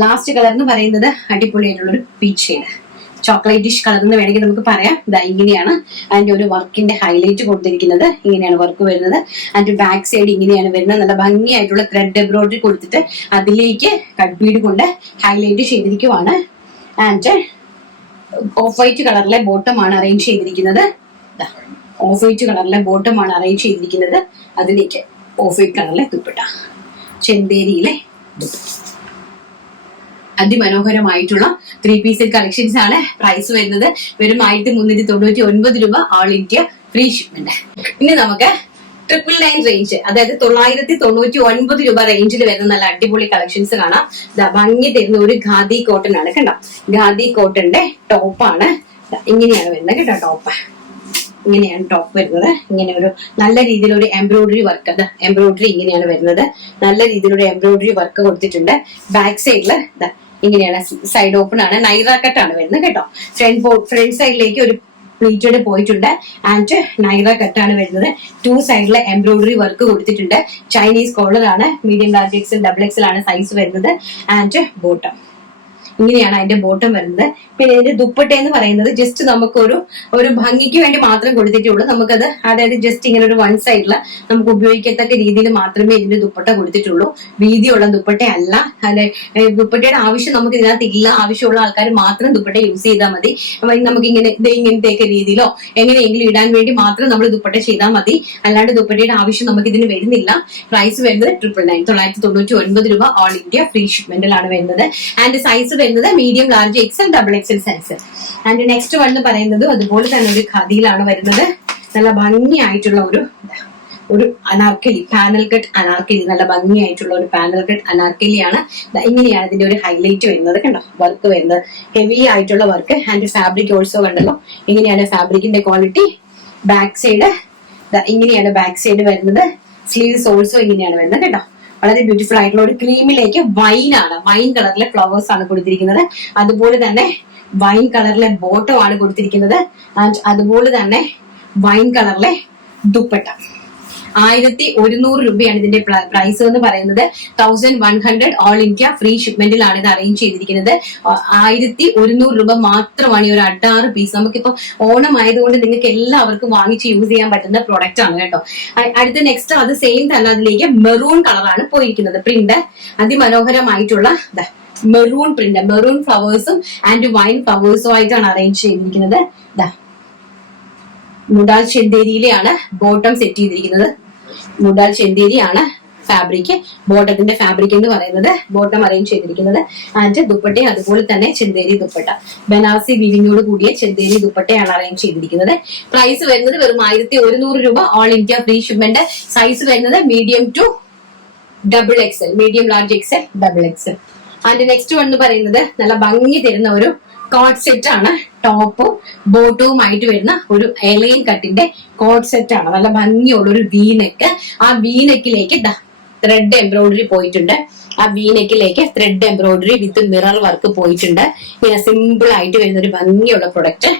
Last colour എന്ന് പറയുന്നത് അടിപൊളിയായിട്ടുള്ള ഒരു പീച്ച് ഷെയ്ഡ്, ചോക്ലേറ്റിഷ് കളർ എന്ന് വേണമെങ്കിൽ നമുക്ക് പറയാം. ഇങ്ങനെയാണ് അതിന്റെ ഒരു വർക്കിന്റെ ഹൈലൈറ്റ് കൊടുത്തിരിക്കുന്നത്. ഇങ്ങനെയാണ് വർക്ക് വരുന്നത്. അതിന്റെ ബാക്ക് സൈഡ് ഇങ്ങനെയാണ് വരുന്നത്. നല്ല ഭംഗിയായിട്ടുള്ള ത്രെഡ് എംബ്രോയിഡറി കൊടുത്തിട്ട് അതിലേക്ക് കട്ട് ബീഡ് കൊണ്ട് ഹൈലൈറ്റ് ചെയ്തിരിക്കുവാണ്. ആൻഡ് ഓഫ് വൈറ്റ് കളറിലെ ബോട്ടം ആണ് അറേഞ്ച് ചെയ്തിരിക്കുന്നത്. ഓഫ് വൈറ്റ് കളറിലെ ബോട്ടം ആണ് അറേഞ്ച് ചെയ്തിരിക്കുന്നത്. അതിലേക്ക് ഓഫ് വൈറ്റ് കളറിലെ ദുപ്പട്ട. ചെന്തേരിയിലെ ദുപ്പട്ട. അതിമനോഹരമായിട്ടുള്ള 3 പീസ് കളക്ഷൻസ് ആണ്. പ്രൈസ് വരുന്നത് വെറും 1399 രൂപ. All India free shipment. ഇനി നമുക്ക് 999 റേഞ്ച്, അതായത് 999 രൂപ റേഞ്ചിൽ വരുന്ന നല്ല അടിപൊളി കളക്ഷൻസ് കാണാം. ഭംഗി തരുന്ന ഒരു ഖാദി കോട്ടൺ ആണ് കണ്ടോ. ഖാദി കോട്ടന്റെ ടോപ്പാണ്. ഇങ്ങനെയാണ് വരുന്നത് കേട്ടോ. ടോപ്പ് ഇങ്ങനെയാണ് ടോപ്പ് വരുന്നത്. ഇങ്ങനെ ഒരു നല്ല രീതിയിലൊരു എംബ്രോയിഡറി വർക്ക്. അത് എംബ്രോയിഡറി ഇങ്ങനെയാണ് വരുന്നത്. നല്ല രീതിയിലൊരു എംബ്രോയിഡറി വർക്ക് കൊടുത്തിട്ടുണ്ട്. ബാക്ക് സൈഡില് ഇങ്ങനെയാണ്. സൈഡ് ഓപ്പൺ ആണ്. നൈറ കട്ടാണ് വരുന്നത് കേട്ടോ. ഫ്രണ്ട് സൈഡിലേക്ക് ഒരു പ്ലീറ്റഡ് പോയിട്ടുണ്ട്. ആൻഡ് നൈറ കട്ടാണ് വരുന്നത്. 2 സൈഡിലെ എംബ്രോയിഡറി വർക്ക് കൊടുത്തിട്ടുണ്ട്. ചൈനീസ് കോളർ ആണ്. മീഡിയം, ലാർജ്, XL, XXL ആണ് സൈസ് വരുന്നത്. ആൻഡ് ബോട്ടം ഇങ്ങനെയാണ് അതിന്റെ ബോട്ടം വരുന്നത്. പിന്നെ ഇതിന്റെ ദുപ്പട്ട എന്ന് പറയുന്നത് ജസ്റ്റ് നമുക്കൊരു ഭംഗിക്ക് വേണ്ടി മാത്രം കൊടുത്തിട്ടുള്ളൂ. നമുക്കത് അതായത് ജസ്റ്റ് ഇങ്ങനെ ഒരു വൺ സൈഡില് നമുക്ക് ഉപയോഗിക്കത്തക്ക രീതിയിൽ മാത്രമേ ഇതിന്റെ ദുപ്പട്ട കൊടുത്തിട്ടുള്ളൂ. വീതിയുള്ള ദുപ്പട്ടയല്ല. അല്ലെ, ദുപ്പട്ടയുടെ ആവശ്യം നമുക്ക് ഇതിനകത്ത് ഇല്ല. ആവശ്യമുള്ള ആൾക്കാർ മാത്രം ദുപ്പട്ട യൂസ് ചെയ്താൽ മതി. നമുക്ക് ഇങ്ങനത്തെയൊക്കെ രീതിയിലോ എങ്ങനെയെങ്കിലും ഇടാൻ വേണ്ടി മാത്രം നമ്മൾ ദുപ്പട്ട ചെയ്താൽ മതി. അല്ലാണ്ട് ദുപ്പട്ടയുടെ ആവശ്യം നമുക്ക് ഇതിന് വരുന്നില്ല. പ്രൈസ് വരുന്നത് 999 രൂപ. ഓൾ ഇന്ത്യ ഫ്രീ ഷിപ്മെന്റിലാണ് വരുന്നത്. ആൻഡ് സൈസ് വരുന്നത് medium, large, XL, XXL size. And next one എന്ന് പറയുന്നത് അതുപോലെ തന്നെ ഒരു ഖാദിയിലാണ് വരുന്നത്. നല്ല ഭംഗിയായിട്ടുള്ള ഒരു അനാർക്കലി, പാനൽ കട്ട് അനാർക്കലി, നല്ല ഭംഗിയായിട്ടുള്ള ഒരു പാനൽ കട്ട് അനാർക്കലിയാണ്. ഇങ്ങനെയാണ് ഇതിന്റെ ഒരു ഹൈലൈറ്റ് വരുന്നത്. കണ്ടോ വർക്ക് വരുന്നത്, ഹെവി ആയിട്ടുള്ള വർക്ക്. ആൻഡ് ഫാബ്രിക് ഓൾസോ കണ്ടല്ലോ, ഇങ്ങനെയാണ് ഫാബ്രിക്കിന്റെ ക്വാളിറ്റി. ബാക്ക് സൈഡ് ഇങ്ങനെയാണ് ബാക്ക് സൈഡ് വരുന്നത്. സ്ലീവ്സ് ഓൾസോ ഇങ്ങനെയാണ് വരുന്നത് കേട്ടോ. വളരെ ബ്യൂട്ടിഫുൾ ആയിട്ടുള്ള ഒരു ക്രീമിലേക്ക് വൈൻ കളറിലെ ഫ്ലവേഴ്സ് ആണ് കൊടുത്തിരിക്കുന്നത്. അതുപോലെ തന്നെ വൈൻ കളറിലെ ബോട്ടം ആണ് കൊടുത്തിരിക്കുന്നത്. ആൻഡ് അതുപോലെ തന്നെ വൈൻ കളറിലെ ദുപ്പട്ട. 1100 രൂപയാണ് ഇതിന്റെ പ്രൈസ് എന്ന് പറയുന്നത്. 1100 ഓൾ ഇന്ത്യ ഫ്രീ ഷിപ്മെന്റിലാണ് ഇത് അറേഞ്ച് ചെയ്തിരിക്കുന്നത്. 1100 രൂപ മാത്രമാണ് ഈ ഒരു 6 പീസ്. നമുക്കിപ്പോ ഓണം ആയതുകൊണ്ട് നിങ്ങൾക്ക് എല്ലാവർക്കും വാങ്ങിച്ച് യൂസ് ചെയ്യാൻ പറ്റുന്ന പ്രോഡക്റ്റ് ആണ് കേട്ടോ. അടുത്ത നെക്സ്റ്റ് അത് സെയിം തന്നെ അതിലേക്ക് മെറൂൺ കളറാണ് പോയിരിക്കുന്നത്. പ്രിന്റ് അതിമനോഹരമായിട്ടുള്ള മെറൂൺ പ്രിന്റ്, മെറൂൺ ഫ്ലവേഴ്സും ആൻഡ് വൈൻ ഫ്ലവേഴ്സും ആയിട്ടാണ് അറേഞ്ച് ചെയ്തിരിക്കുന്നത്. മുഡാൽ ചെന്തേരിയിലെയാണ് ബോട്ടം സെറ്റ് ചെയ്തിരിക്കുന്നത്. മുഡാൽ ചെന്തേരിയാണ് ഫാബ്രിക്, ബോട്ടത്തിന്റെ ഫാബ്രിക് എന്ന് പറയുന്നത്. ബോട്ടം അറേഞ്ച് ചെയ്തിരിക്കുന്നത്. ആൻഡ് ദുപ്പട്ടയും അതുപോലെ തന്നെ ചെന്തേരി ദുപ്പട്ട, ബനാറസി വീവിങ്ങോട് കൂടിയ ചെന്തേരി ദുപ്പട്ടയാണ് അറേഞ്ച് ചെയ്തിരിക്കുന്നത്. പ്രൈസ് വരുന്നത് വെറും 1100 രൂപ. All India free shipment. Size വരുന്നത് medium to double XL, medium large XL, double XL. And next one എന്ന് പറയുന്നത് നല്ല ഭംഗി തരുന്ന ഒരു കോട്ട് സെറ്റ് ആണ്. ടോപ്പും ബോട്ടവുമായിട്ട് വരുന്ന ഒരു എലൈൻ കട്ടിന്റെ കോട്ട് സെറ്റ് ആണ്. നല്ല ഭംഗിയുള്ള ഒരു വീനെക്ക്. ആ വീനെക്കിലേക്ക് ത്രെഡ് എംബ്രോയിഡറി പോയിട്ടുണ്ട്. ആ വീനെക്കിലേക്ക് thread embroidery with mirror work പോയിട്ടുണ്ട്. ഇങ്ങനെ സിമ്പിൾ ആയിട്ട് വരുന്ന ഒരു ഭംഗിയുള്ള പ്രൊഡക്റ്റ്.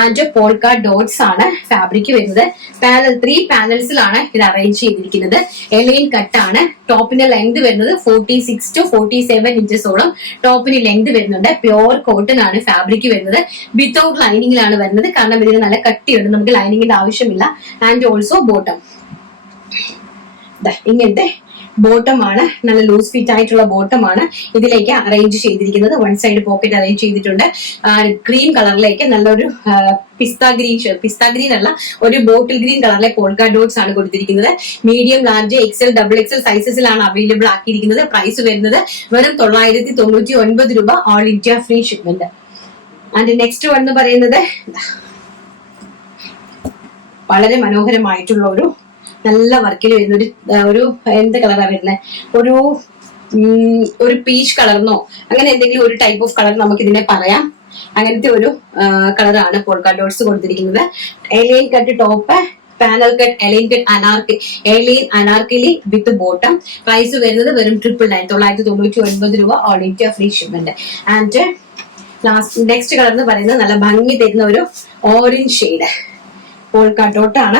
ആൻഡ് പോൾക്ക ഡോട്ട്സ് ആണ് ഫാബ്രിക് വരുന്നത്. 3 പാനൽസിലാണ് ഇത് അറേഞ്ച് ചെയ്തിരിക്കുന്നത്. എലൈൻ കട്ടാണ്. ടോപ്പിന്റെ ലെങ്ത് വരുന്നത് 46 to 47 ഇഞ്ചസോളം ടോപ്പിന് ലെങ്ത് വരുന്നുണ്ട്. പ്യോർ കോട്ടൺ ആണ് ഫാബ്രിക് വരുന്നത്. വിത്തൗട്ട് ലൈനിങ്ങിലാണ് വരുന്നത്. കാരണം ഇതിന് നല്ല കട്ടിയുണ്ട്, നമുക്ക് ലൈനിങ്ങിന്റെ ആവശ്യമില്ല. ആൻഡ് ഓൾസോ ബോട്ടം ഇങ്ങനത്തെ ബോട്ടമാണ്. നല്ല ലൂസ് ഫിറ്റ് ആയിട്ടുള്ള ബോട്ടമാണ് ഇതിലേക്ക് അറേഞ്ച് ചെയ്തിരിക്കുന്നത്. വൺ സൈഡ് പോക്കറ്റ് അറേഞ്ച് ചെയ്തിട്ടുണ്ട്. ക്രീം കളറിലേക്ക് നല്ലൊരു പിസ്ത ഗ്രീൻ അല്ല, ഒരു ബോട്ടിൽ ഗ്രീൻ കളറിലെ പോൾക്ക ഡോട്ട്സ് ആണ് കൊടുത്തിരിക്കുന്നത്. Medium, large, XL, double XL സൈസസിലാണ് അവൈലബിൾ ആക്കിയിരിക്കുന്നത്. പ്രൈസ് വരുന്നത് വെറും 999 രൂപ. All India free shipment. And next one എന്ന് പറയുന്നത് വളരെ മനോഹരമായിട്ടുള്ള നല്ല വർക്കിൽ വരുന്ന ഒരു എന്ത് കളറാണ് വരുന്നത്, ഒരു പീച്ച് കളർന്നോ അങ്ങനെ എന്തെങ്കിലും ഒരു ടൈപ്പ് ഓഫ് കളർ നമുക്ക് ഇതിനെ പറയാം. അങ്ങനത്തെ ഒരു കളറാണ് പോൾക്ക ഡോട്ട്സ് കൊടുത്തിരിക്കുന്നത്. A line cut top, panel cut, A line cut A line anarkali with bottom. Price വരുന്നത് വെറും 999 രൂപ. All India free shipment. And next colour എന്ന് പറയുന്നത് നല്ല ഭംഗി തരുന്ന ഒരു ഓറഞ്ച് ഷെയ്ഡ് പോൾക്ക ഡോട്ട് ആണ്.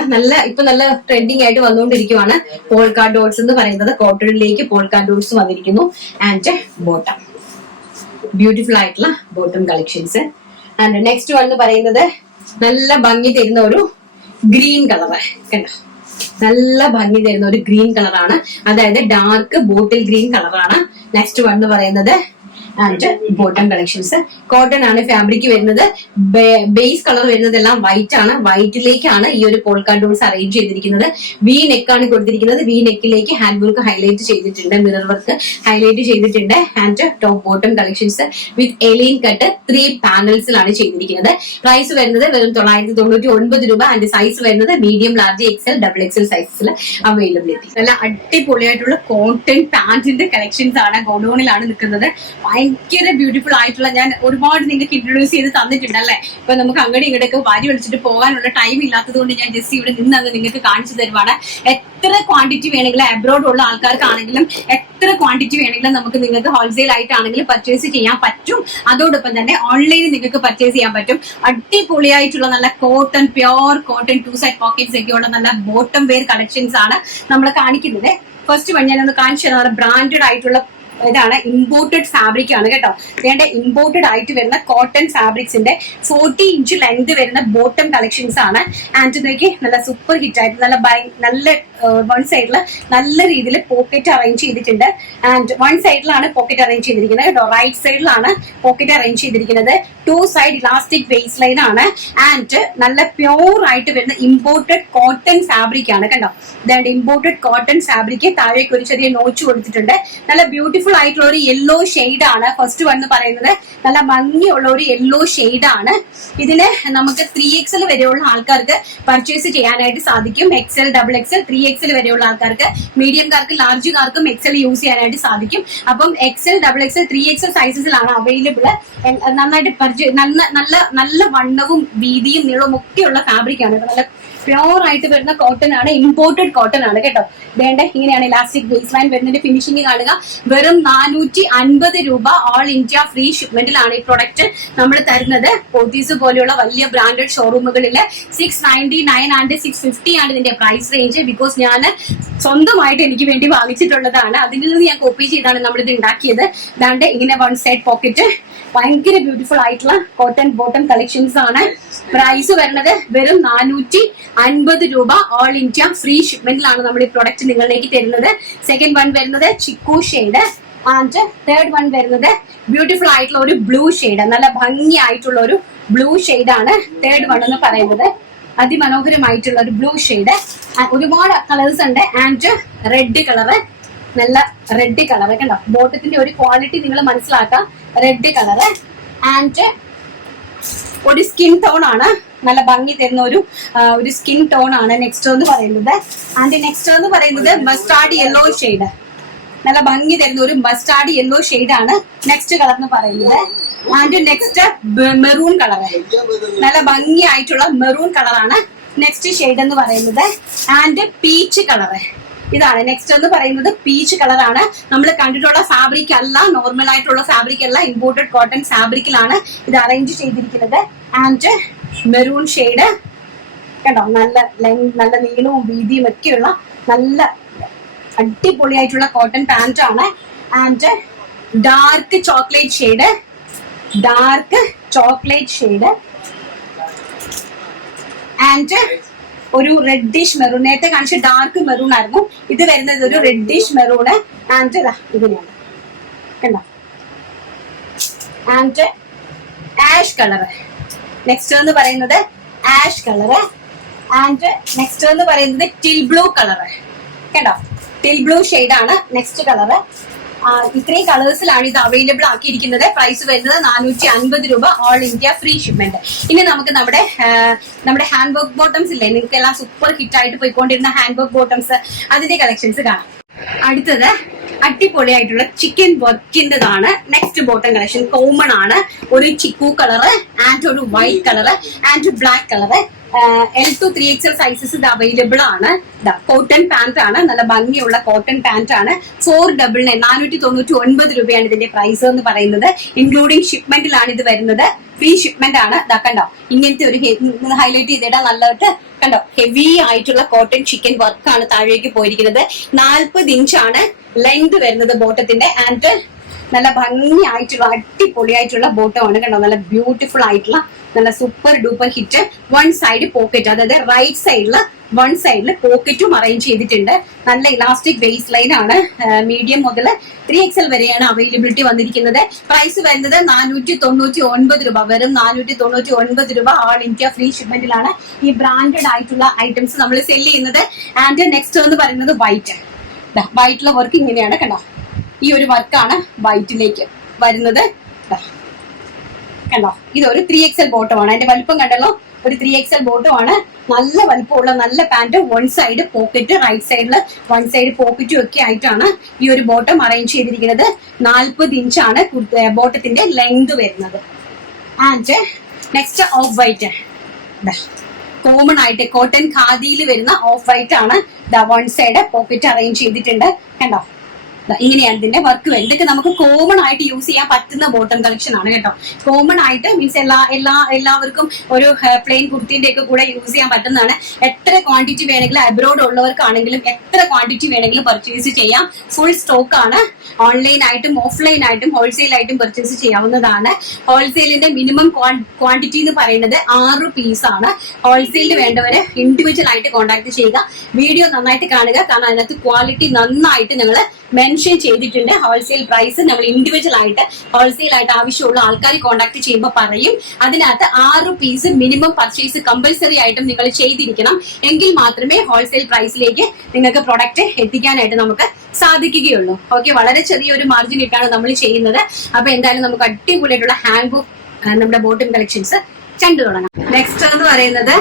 ഇപ്പൊ നല്ല ട്രെൻഡിങ് ആയിട്ട് വന്നുകൊണ്ടിരിക്കുവാണ് പോൾക്ക ഡോട്ട്സ് എന്ന് പറയുന്നത്. കോട്ടണിലേക്ക് പോൾക്ക ഡോട്ട്സ് വന്നിരിക്കുന്നു. ആൻഡ് ബോട്ടം, ബ്യൂട്ടിഫുൾ ആയിട്ടുള്ള bottom collections. And next one എന്ന് പറയുന്നത് നല്ല ഭംഗി തരുന്ന ഒരു ഗ്രീൻ കളർ. കണ്ടോ, നല്ല ഭംഗി തരുന്ന ഒരു ഗ്രീൻ കളറാണ്. അതായത് ഡാർക്ക് ബോട്ടിൽ ഗ്രീൻ കളറാണ്. നെക്സ്റ്റ് വൺ എന്ന് പറയുന്നത് ആൻഡ് ബോട്ടം കളക്ഷൻസ്. കോട്ടൺ ആണ് ഫാബ്രിക് വരുന്നത്. ബേസ് കളർ വരുന്നതെല്ലാം വൈറ്റ് ആണ്. വൈറ്റിലേക്കാണ് ഈ ഒരു പോൾക്ക ഡോട്ട്സ് അറേഞ്ച് ചെയ്തിരിക്കുന്നത്. വി നെക്കാണ് കൊടുത്തിരിക്കുന്നത്. വി നെക്കിലേക്ക് ഹാൻഡ് വർക്ക് ഹൈലൈറ്റ് ചെയ്തിട്ടുണ്ട്, മിറർ വർക്ക് ഹൈലൈറ്റ് ചെയ്തിട്ടുണ്ട്. And top bottom collections with A line cut 3 പാനൽസിലാണ് ചെയ്തിരിക്കുന്നത്. പ്രൈസ് വരുന്നത് വെറും 999 രൂപ. ആൻഡ് സൈസ് വരുന്നത് medium, large, XL, double XL സൈസസിൽ അവൈലബിലിറ്റി. നല്ല അടിപൊളിയായിട്ടുള്ള കോട്ടൺ പാന്റിന്റെ കളക്ഷൻസ് ആണ്. ഗോഡൌണിലാണ് നിൽക്കുന്നത്. ഭയങ്കര ബ്യൂട്ടിഫുൾ ആയിട്ടുള്ള, ഞാൻ ഒരുപാട് നിങ്ങൾക്ക് ഇൻട്രൊഡ്യൂസ് ചെയ്ത് തന്നിട്ടുണ്ട് അല്ലെ. ഇപ്പൊ നമുക്ക് അങ്ങോട്ട് ഇങ്ങോട്ടൊക്കെ വാരി വലിച്ചിട്ട് പോകാനുള്ള ടൈം ഇല്ലാത്തത് കൊണ്ട് ഞാൻ ജസ്റ്റ് ഇവിടെ നിന്ന് അങ്ങ് നിങ്ങൾക്ക് കാണിച്ചു തരുവാണ്. എത്ര ക്വാണ്ടിറ്റി വേണമെങ്കിലും, അബ്രോഡ് ഉള്ള ആൾക്കാർക്കാണെങ്കിലും എത്ര ക്വാണ്ടിറ്റി വേണമെങ്കിലും നിങ്ങൾക്ക് ഹോൾസെയിൽ ആയിട്ടാണെങ്കിലും പർച്ചേസ് ചെയ്യാൻ പറ്റും. അതോടൊപ്പം തന്നെ ഓൺലൈനിൽ നിങ്ങൾക്ക് പർച്ചേസ് ചെയ്യാൻ പറ്റും. അടിപൊളിയായിട്ടുള്ള നല്ല cotton, pure cotton 2 side pockets ഒക്കെ ഉള്ള നല്ല ബോട്ടം വെയർ കളക്ഷൻസ് ആണ് നമ്മൾ കാണിക്കുന്നത്. ഫസ്റ്റ് വൺ ഞാനൊന്ന് കാണിച്ചു തരാം. ബ്രാൻഡഡ് ആയിട്ടുള്ള ഇതാണ്, ഇമ്പോർട്ടഡ് ഫാബ്രിക് ആണ് കേട്ടോ. വേണ്ട ഇമ്പോർട്ടഡ് ആയിട്ട് വരുന്ന കോട്ടൺ ഫാബ്രിക്സിന്റെ 40 ഇഞ്ച് ലെങ്ത് വരുന്ന ബോട്ടം കളക്ഷൻസ് ആണ്. ആൻഡ് നോക്കി, നല്ല സൂപ്പർ ഹിറ്റ് ആയിട്ട് നല്ല വൺ സൈഡിൽ നല്ല രീതിയിൽ പോക്കറ്റ് അറേഞ്ച് ചെയ്തിട്ടുണ്ട്. ആൻഡ് വൺ സൈഡിലാണ് പോക്കറ്റ് അറേഞ്ച് ചെയ്തിരിക്കുന്നത് കേട്ടോ. റൈറ്റ് സൈഡിലാണ് പോക്കറ്റ് അറേഞ്ച് ചെയ്തിരിക്കുന്നത്. 2 സൈഡ് ഇലാസ്റ്റിക് വേസ്റ്റ് ലൈൻ ആണ്. ആൻഡ് നല്ല പ്യോർ ആയിട്ട് വരുന്ന ഇമ്പോർട്ടഡ് കോട്ടൺ ഫാബ്രിക് ആണ് കണ്ടോ. ഇതാണ്ട് ഇമ്പോർട്ടഡ് കോട്ടൺ ഫാബ്രിക്. താഴേക്ക് ഒരു ചെറിയ നോച്ച് കൊടുത്തിട്ടുണ്ട്. നല്ല ബ്യൂട്ടിഫുൾ ആയിട്ടുള്ള ഒരു യെല്ലോ ഷെയ്ഡ് ആണ് ഫസ്റ്റ് വൺ എന്ന് പറയുന്നത്. നല്ല ഭംഗിയുള്ള ഒരു യെല്ലോ ഷെയ്ഡ് ആണ്. ഇതിന് നമുക്ക് 3XL വരെയുള്ള ആൾക്കാർക്ക് പർച്ചേസ് ചെയ്യാനായിട്ട് സാധിക്കും. XL, XXL, 3XL വരെയുള്ള ആൾക്കാർക്ക്, മീഡിയംകാർക്ക്, ലാർജുകാർക്കും XL യൂസ് ചെയ്യാനായിട്ട് സാധിക്കും. അപ്പം XL, XXL, 3XL സൈസസിലാണ് അവൈലബിൾ. നന്നായിട്ട് നല്ല വണ്ണവും വീതിയും നീളവും ഒക്കെയുള്ള ഫാബ്രിക് ആണ്. നല്ല പ്യോർ ആയിട്ട് വരുന്ന കോട്ടൺ ആണ്. ഇമ്പോർട്ടഡ് കോട്ടൺ ആണ് കേട്ടോ. വേണ്ട ഇങ്ങനെയാണ് ഇലാസ്റ്റിക് ബേസ് ലൈൻ വരുന്നതിന്റെ ഫിനിഷിംഗ് കാണുക. വെറും 450 രൂപ ഓൾ ഇന്ത്യ ഫ്രീ ഷിപ്മെന്റിലാണ് ഈ പ്രൊഡക്റ്റ് നമ്മൾ തരുന്നത്. പോത്തീസ് പോലെയുള്ള വലിയ ബ്രാൻഡഡ് ഷോറൂമുകളിൽ 699 ആൻഡ് 650 ആണ് ഇതിന്റെ പ്രൈസ് റേഞ്ച്. ബിക്കോസ് ഞാൻ സ്വന്തമായിട്ട് എനിക്ക് വേണ്ടി വാങ്ങിച്ചിട്ടുള്ളതാണ്. അതിൽ നിന്ന് ഞാൻ കോപ്പി ചെയ്താണ് നമ്മളിത് ഉണ്ടാക്കിയത്. ഇതാണ്ട് ഇങ്ങനെ വൺ സൈഡ് പോക്കറ്റ്, ഭയങ്കര ബ്യൂട്ടിഫുൾ ആയിട്ടുള്ള കോട്ടൺ ബോട്ടം കളക്ഷൻസ് ആണ്. പ്രൈസ് വരുന്നത് വെറും 450 രൂപ ഓൾ ഇന്ത്യ ഫ്രീ ഷിപ്മെന്റിലാണ് നമ്മൾ ഈ പ്രൊഡക്റ്റ് നിങ്ങളിലേക്ക് തരുന്നത്. സെക്കൻഡ് വൺ വരുന്നത് chikoo shade and third one വരുന്നത് ബ്യൂട്ടിഫുൾ ആയിട്ടുള്ള ഒരു ബ്ലൂ ഷെയ്ഡ്. നല്ല ഭംഗിയായിട്ടുള്ള ഒരു ബ്ലൂ ഷെയ്ഡ് ആണ് തേർഡ് വൺ എന്ന് പറയുന്നത്. അതിമനോഹരമായിട്ടുള്ള ഒരു ബ്ലൂ ഷെയ്ഡ്. ഒരുപാട് കളേഴ്സ് ഉണ്ട്. ആൻഡ് റെഡ് കളറ്, നല്ല റെഡ് കളറ് കണ്ടോ. ബോട്ടത്തിന്റെ ഒരു ക്വാളിറ്റി നിങ്ങൾ മനസ്സിലാക്കാം. റെഡ് കളറ് ആൻഡ് ഒരു സ്കിൻ ടോൺ ആണ്. നല്ല ഭംഗി തരുന്ന ഒരു സ്കിൻ ടോൺ ആണ് നെക്സ്റ്റ് എന്ന് പറയുന്നത്. ആൻഡ് നെക്സ്റ്റ് എന്ന് പറയുന്നത് മസ്റ്റാർഡ് യെല്ലോ ഷെയ്ഡ്. നല്ല ഭംഗി തരുന്ന ഒരു മസ്റ്റാർഡ് യെല്ലോ ഷെയ്ഡ് ആണ് നെക്സ്റ്റ് കളർ എന്ന് പറയുന്നത്. ആൻഡ് നെക്സ്റ്റ് മെറൂൺ കളർ, നല്ല ഭംഗിയായിട്ടുള്ള മെറൂൺ കളറാണ് നെക്സ്റ്റ് ഷെയ്ഡ് എന്ന് പറയുന്നത്. ആൻഡ് പീച്ച് കളർ, ഇതാണ് നെക്സ്റ്റ് എന്ന് പറയുന്നത്. പീച്ച് കളറാണ്. നമ്മൾ കണ്ടിട്ടുള്ള ഫാബ്രിക് അല്ല, നോർമൽ ആയിട്ടുള്ള ഫാബ്രിക് അല്ല, ഇമ്പോർട്ടഡ് കോട്ടൺ ഫാബ്രിക്കിലാണ് ഇത് അറേഞ്ച് ചെയ്തിരിക്കുന്നത്. ആൻഡ് മെറൂൺ ഷെയ്ഡ് കണ്ടോ. നല്ല നീളവും വീതിയും ഒക്കെയുള്ള നല്ല അടിപൊളിയായിട്ടുള്ള കോട്ടൺ പാന്റ് ആണ്. And dark chocolate shade, dark chocolate shade and ഒരു റെഡിഷ് മെറൂൺ. നേരത്തെ കാണിച്ച ഡാർക്ക് മെറൂൺ ആയിരുന്നു. ഇത് വരുന്നത് ഒരു റെഡിഷ് മെറൂണ്. ആൻഡ് ഇതിനെയാണ് കണ്ടോ. ആൻഡ് ആഷ് കളർ നെക്സ്റ്റ് എന്ന് പറയുന്നത് ആഷ് കളർ. ആൻഡ് നെക്സ്റ്റ് എന്ന് പറയുന്നത് ടിൽ ബ്ലൂ കളർ കണ്ടോ. ടിൽ ബ്ലൂ ഷെയ്ഡ് ആണ് നെക്സ്റ്റ് കളർ. ഇത്രയും കളേഴ്സിലാണ് ഇത് അവൈലബിൾ ആക്കിയിരിക്കുന്നത്. പ്രൈസ് വരുന്നത് 450 രൂപ ഓൾ ഇന്ത്യ ഫ്രീ ഷിപ്മെന്റ്. ഇനി നമുക്ക് നമ്മുടെ ഹാൻഡ് വർക്ക് ബോട്ടംസ് ഇല്ലേ, നിങ്ങൾക്ക് എല്ലാം സൂപ്പർ ഹിറ്റ് ആയിട്ട് പോയിക്കൊണ്ടിരുന്ന ഹാൻഡ് വർക്ക് ബോട്ടംസ്, അതിന്റെ കളക്ഷൻസ് കാണാം. അടുത്തത് അടിപൊളിയായിട്ടുള്ള ചിക്കൻ വർക്കിൻ്റെതാണ് നെക്സ്റ്റ് ബോട്ടം കളക്ഷൻ. കോമൺ ആണ്. ഒരു ചിക്കു കളറ് ആൻഡ് ഒരു white colour and black colour. L to 3XL sizes ഇത് അവൈലബിൾ ആണ്. കോട്ടൺ പാന്റ് ആണ്. നല്ല ഭംഗിയുള്ള കോട്ടൺ പാന്റ് ആണ്. 499 499 രൂപയാണ് ഇതിന്റെ പ്രൈസ് എന്ന് പറയുന്നത്. ഇൻക്ലൂഡിംഗ് ഷിപ്മെന്റിലാണ് ഇത് വരുന്നത്. ഫ്രീ ഷിപ്മെന്റ് ആണ്. കണ്ടോ, ഇങ്ങനത്തെ ഒരു ഹൈലൈറ്റ് ചെയ്തിടാൻ നല്ലതായിട്ട് കണ്ടോ. ഹെവി ആയിട്ടുള്ള കോട്ടൺ ചിക്കൻ വർക്കാണ് താഴേക്ക് പോയിരിക്കുന്നത്. 40 ഇഞ്ചാണ് ലെങ്ത് വരുന്നത് ബോട്ടത്തിന്റെ. ആൻഡ് നല്ല ഭംഗിയായിട്ടുള്ള അടിപൊളിയായിട്ടുള്ള ബോട്ടമാണ് കണ്ടോ. നല്ല ബ്യൂട്ടിഫുൾ ആയിട്ടുള്ള നല്ല super duper hit. One side pocket, അതായത് റൈറ്റ് സൈഡില് വൺ സൈഡിൽ പോക്കറ്റും അറേഞ്ച് ചെയ്തിട്ടുണ്ട്. നല്ല ഇലാസ്റ്റിക് ബേസ് ലൈൻ ആണ്. മീഡിയം മുതൽ 3XL വരെയാണ് അവൈലബിലിറ്റി വന്നിരിക്കുന്നത്. പ്രൈസ് വരുന്നത് 499 രൂപ. വെറും 499 രൂപ ഓൾ ഇന്ത്യ ഫ്രീ ഷിപ്മെന്റിലാണ് ഈ ബ്രാൻഡഡ് ആയിട്ടുള്ള ഐറ്റംസ് നമ്മൾ സെല് ചെയ്യുന്നത്. ആൻഡ് നെക്സ്റ്റ് എന്ന് പറയുന്നത് വൈറ്റ്. വൈറ്റിലെ വർക്ക് ഇങ്ങനെയാണ് കണ്ടോ. ഈ ഒരു വർക്കാണ് വൈറ്റിലേക്ക് വരുന്നത് കണ്ടോ. ഇതൊരു 3XL ബോട്ടമാണ്. അതിന്റെ വലിപ്പം കണ്ടല്ലോ, ഒരു 3XL ബോട്ടമാണ്. നല്ല വലിപ്പമുള്ള നല്ല pant. One side pocket, right സൈഡിൽ വൺ സൈഡ് പോക്കറ്റും ഒക്കെ ആയിട്ടാണ് ഈ ഒരു ബോട്ടം അറേഞ്ച് ചെയ്തിരിക്കുന്നത്. 40 ഇഞ്ചാണ് ബോട്ടത്തിന്റെ ലെങ്ത് വരുന്നത്. And next off white, common ആയിട്ട് കോട്ടൺ ഖാദിയിൽ വരുന്ന ഓഫ് വൈറ്റ് ആണ്. വൺ സൈഡ് പോക്കറ്റ് അറേഞ്ച് ചെയ്തിട്ടുണ്ട് കണ്ടോ. ഇങ്ങനെയാണ് ഇതിന്റെ വർക്ക് വരുന്നത്. ഇതൊക്കെ നമുക്ക് കോമൺ ആയിട്ട് യൂസ് ചെയ്യാൻ പറ്റുന്ന ബോട്ടം കളക്ഷൻ ആണ് കേട്ടോ. കോമൺ ആയിട്ട് മീൻസ് എല്ലാവർക്കും ഒരു പ്ലെയിൻ കുർത്തിന്റെ ഒക്കെ കൂടെ യൂസ് ചെയ്യാൻ പറ്റുന്നതാണ്. എത്ര ക്വാണ്ടിറ്റി വേണമെങ്കിലും, അബ്രോഡ് ഉള്ളവർക്കാണെങ്കിലും എത്ര ക്വാണ്ടിറ്റി വേണമെങ്കിലും പർച്ചേസ് ചെയ്യാം. ഫുൾ സ്റ്റോക്ക് ആണ്. ഓൺലൈനായിട്ടും ഓഫ്ലൈനായിട്ടും ഹോൾസെയിലായിട്ടും പർച്ചേസ് ചെയ്യാവുന്നതാണ്. ഹോൾസെയിലിന്റെ മിനിമം ക്വാണ്ടിറ്റി എന്ന് പറയുന്നത് 6 പീസാണ്. ഹോൾസെയിലിന് വേണ്ടവര് ഇൻഡിവിജ്വൽ ആയിട്ട് കോൺടാക്ട് ചെയ്യുക. വീഡിയോ നന്നായിട്ട് കാണുക, കാരണം അതിനകത്ത് ക്വാളിറ്റി നന്നായിട്ട് ഞങ്ങൾ മെൻഷൻ ചെയ്തിട്ടുണ്ട്. ഹോൾസെയിൽ പ്രൈസ് നമ്മൾ ഇൻഡിവിജ്വൽ ആയിട്ട് ഹോൾസെയിൽ ആയിട്ട് ആവശ്യമുള്ള ആൾക്കാർ കോൺടാക്ട് ചെയ്യുമ്പോൾ പറയും. അതിനകത്ത് 6 പീസ് മിനിമം പർച്ചേസ് കമ്പൽസറി ആയിട്ടും നിങ്ങൾ ചെയ്തിരിക്കണം. എങ്കിൽ മാത്രമേ ഹോൾസെയിൽ പ്രൈസിലേക്ക് നിങ്ങൾക്ക് പ്രൊഡക്റ്റ് എത്തിക്കാനായിട്ട് നമുക്ക് സാധിക്കുകയുള്ളൂ. ഓക്കെ, വളരെ ചെറിയൊരു മാർജിൻ ഇട്ടാണ് നമ്മൾ ചെയ്യുന്നത്. അപ്പൊ എന്തായാലും നമുക്ക് അടിപൊളിയായിട്ടുള്ള ഹാൻഡ് ബുക്ക് നമ്മുടെ ബോട്ടം കളക്ഷൻസ് കണ്ടു തുടങ്ങാം. നെക്സ്റ്റ് എന്ന് പറയുന്നത്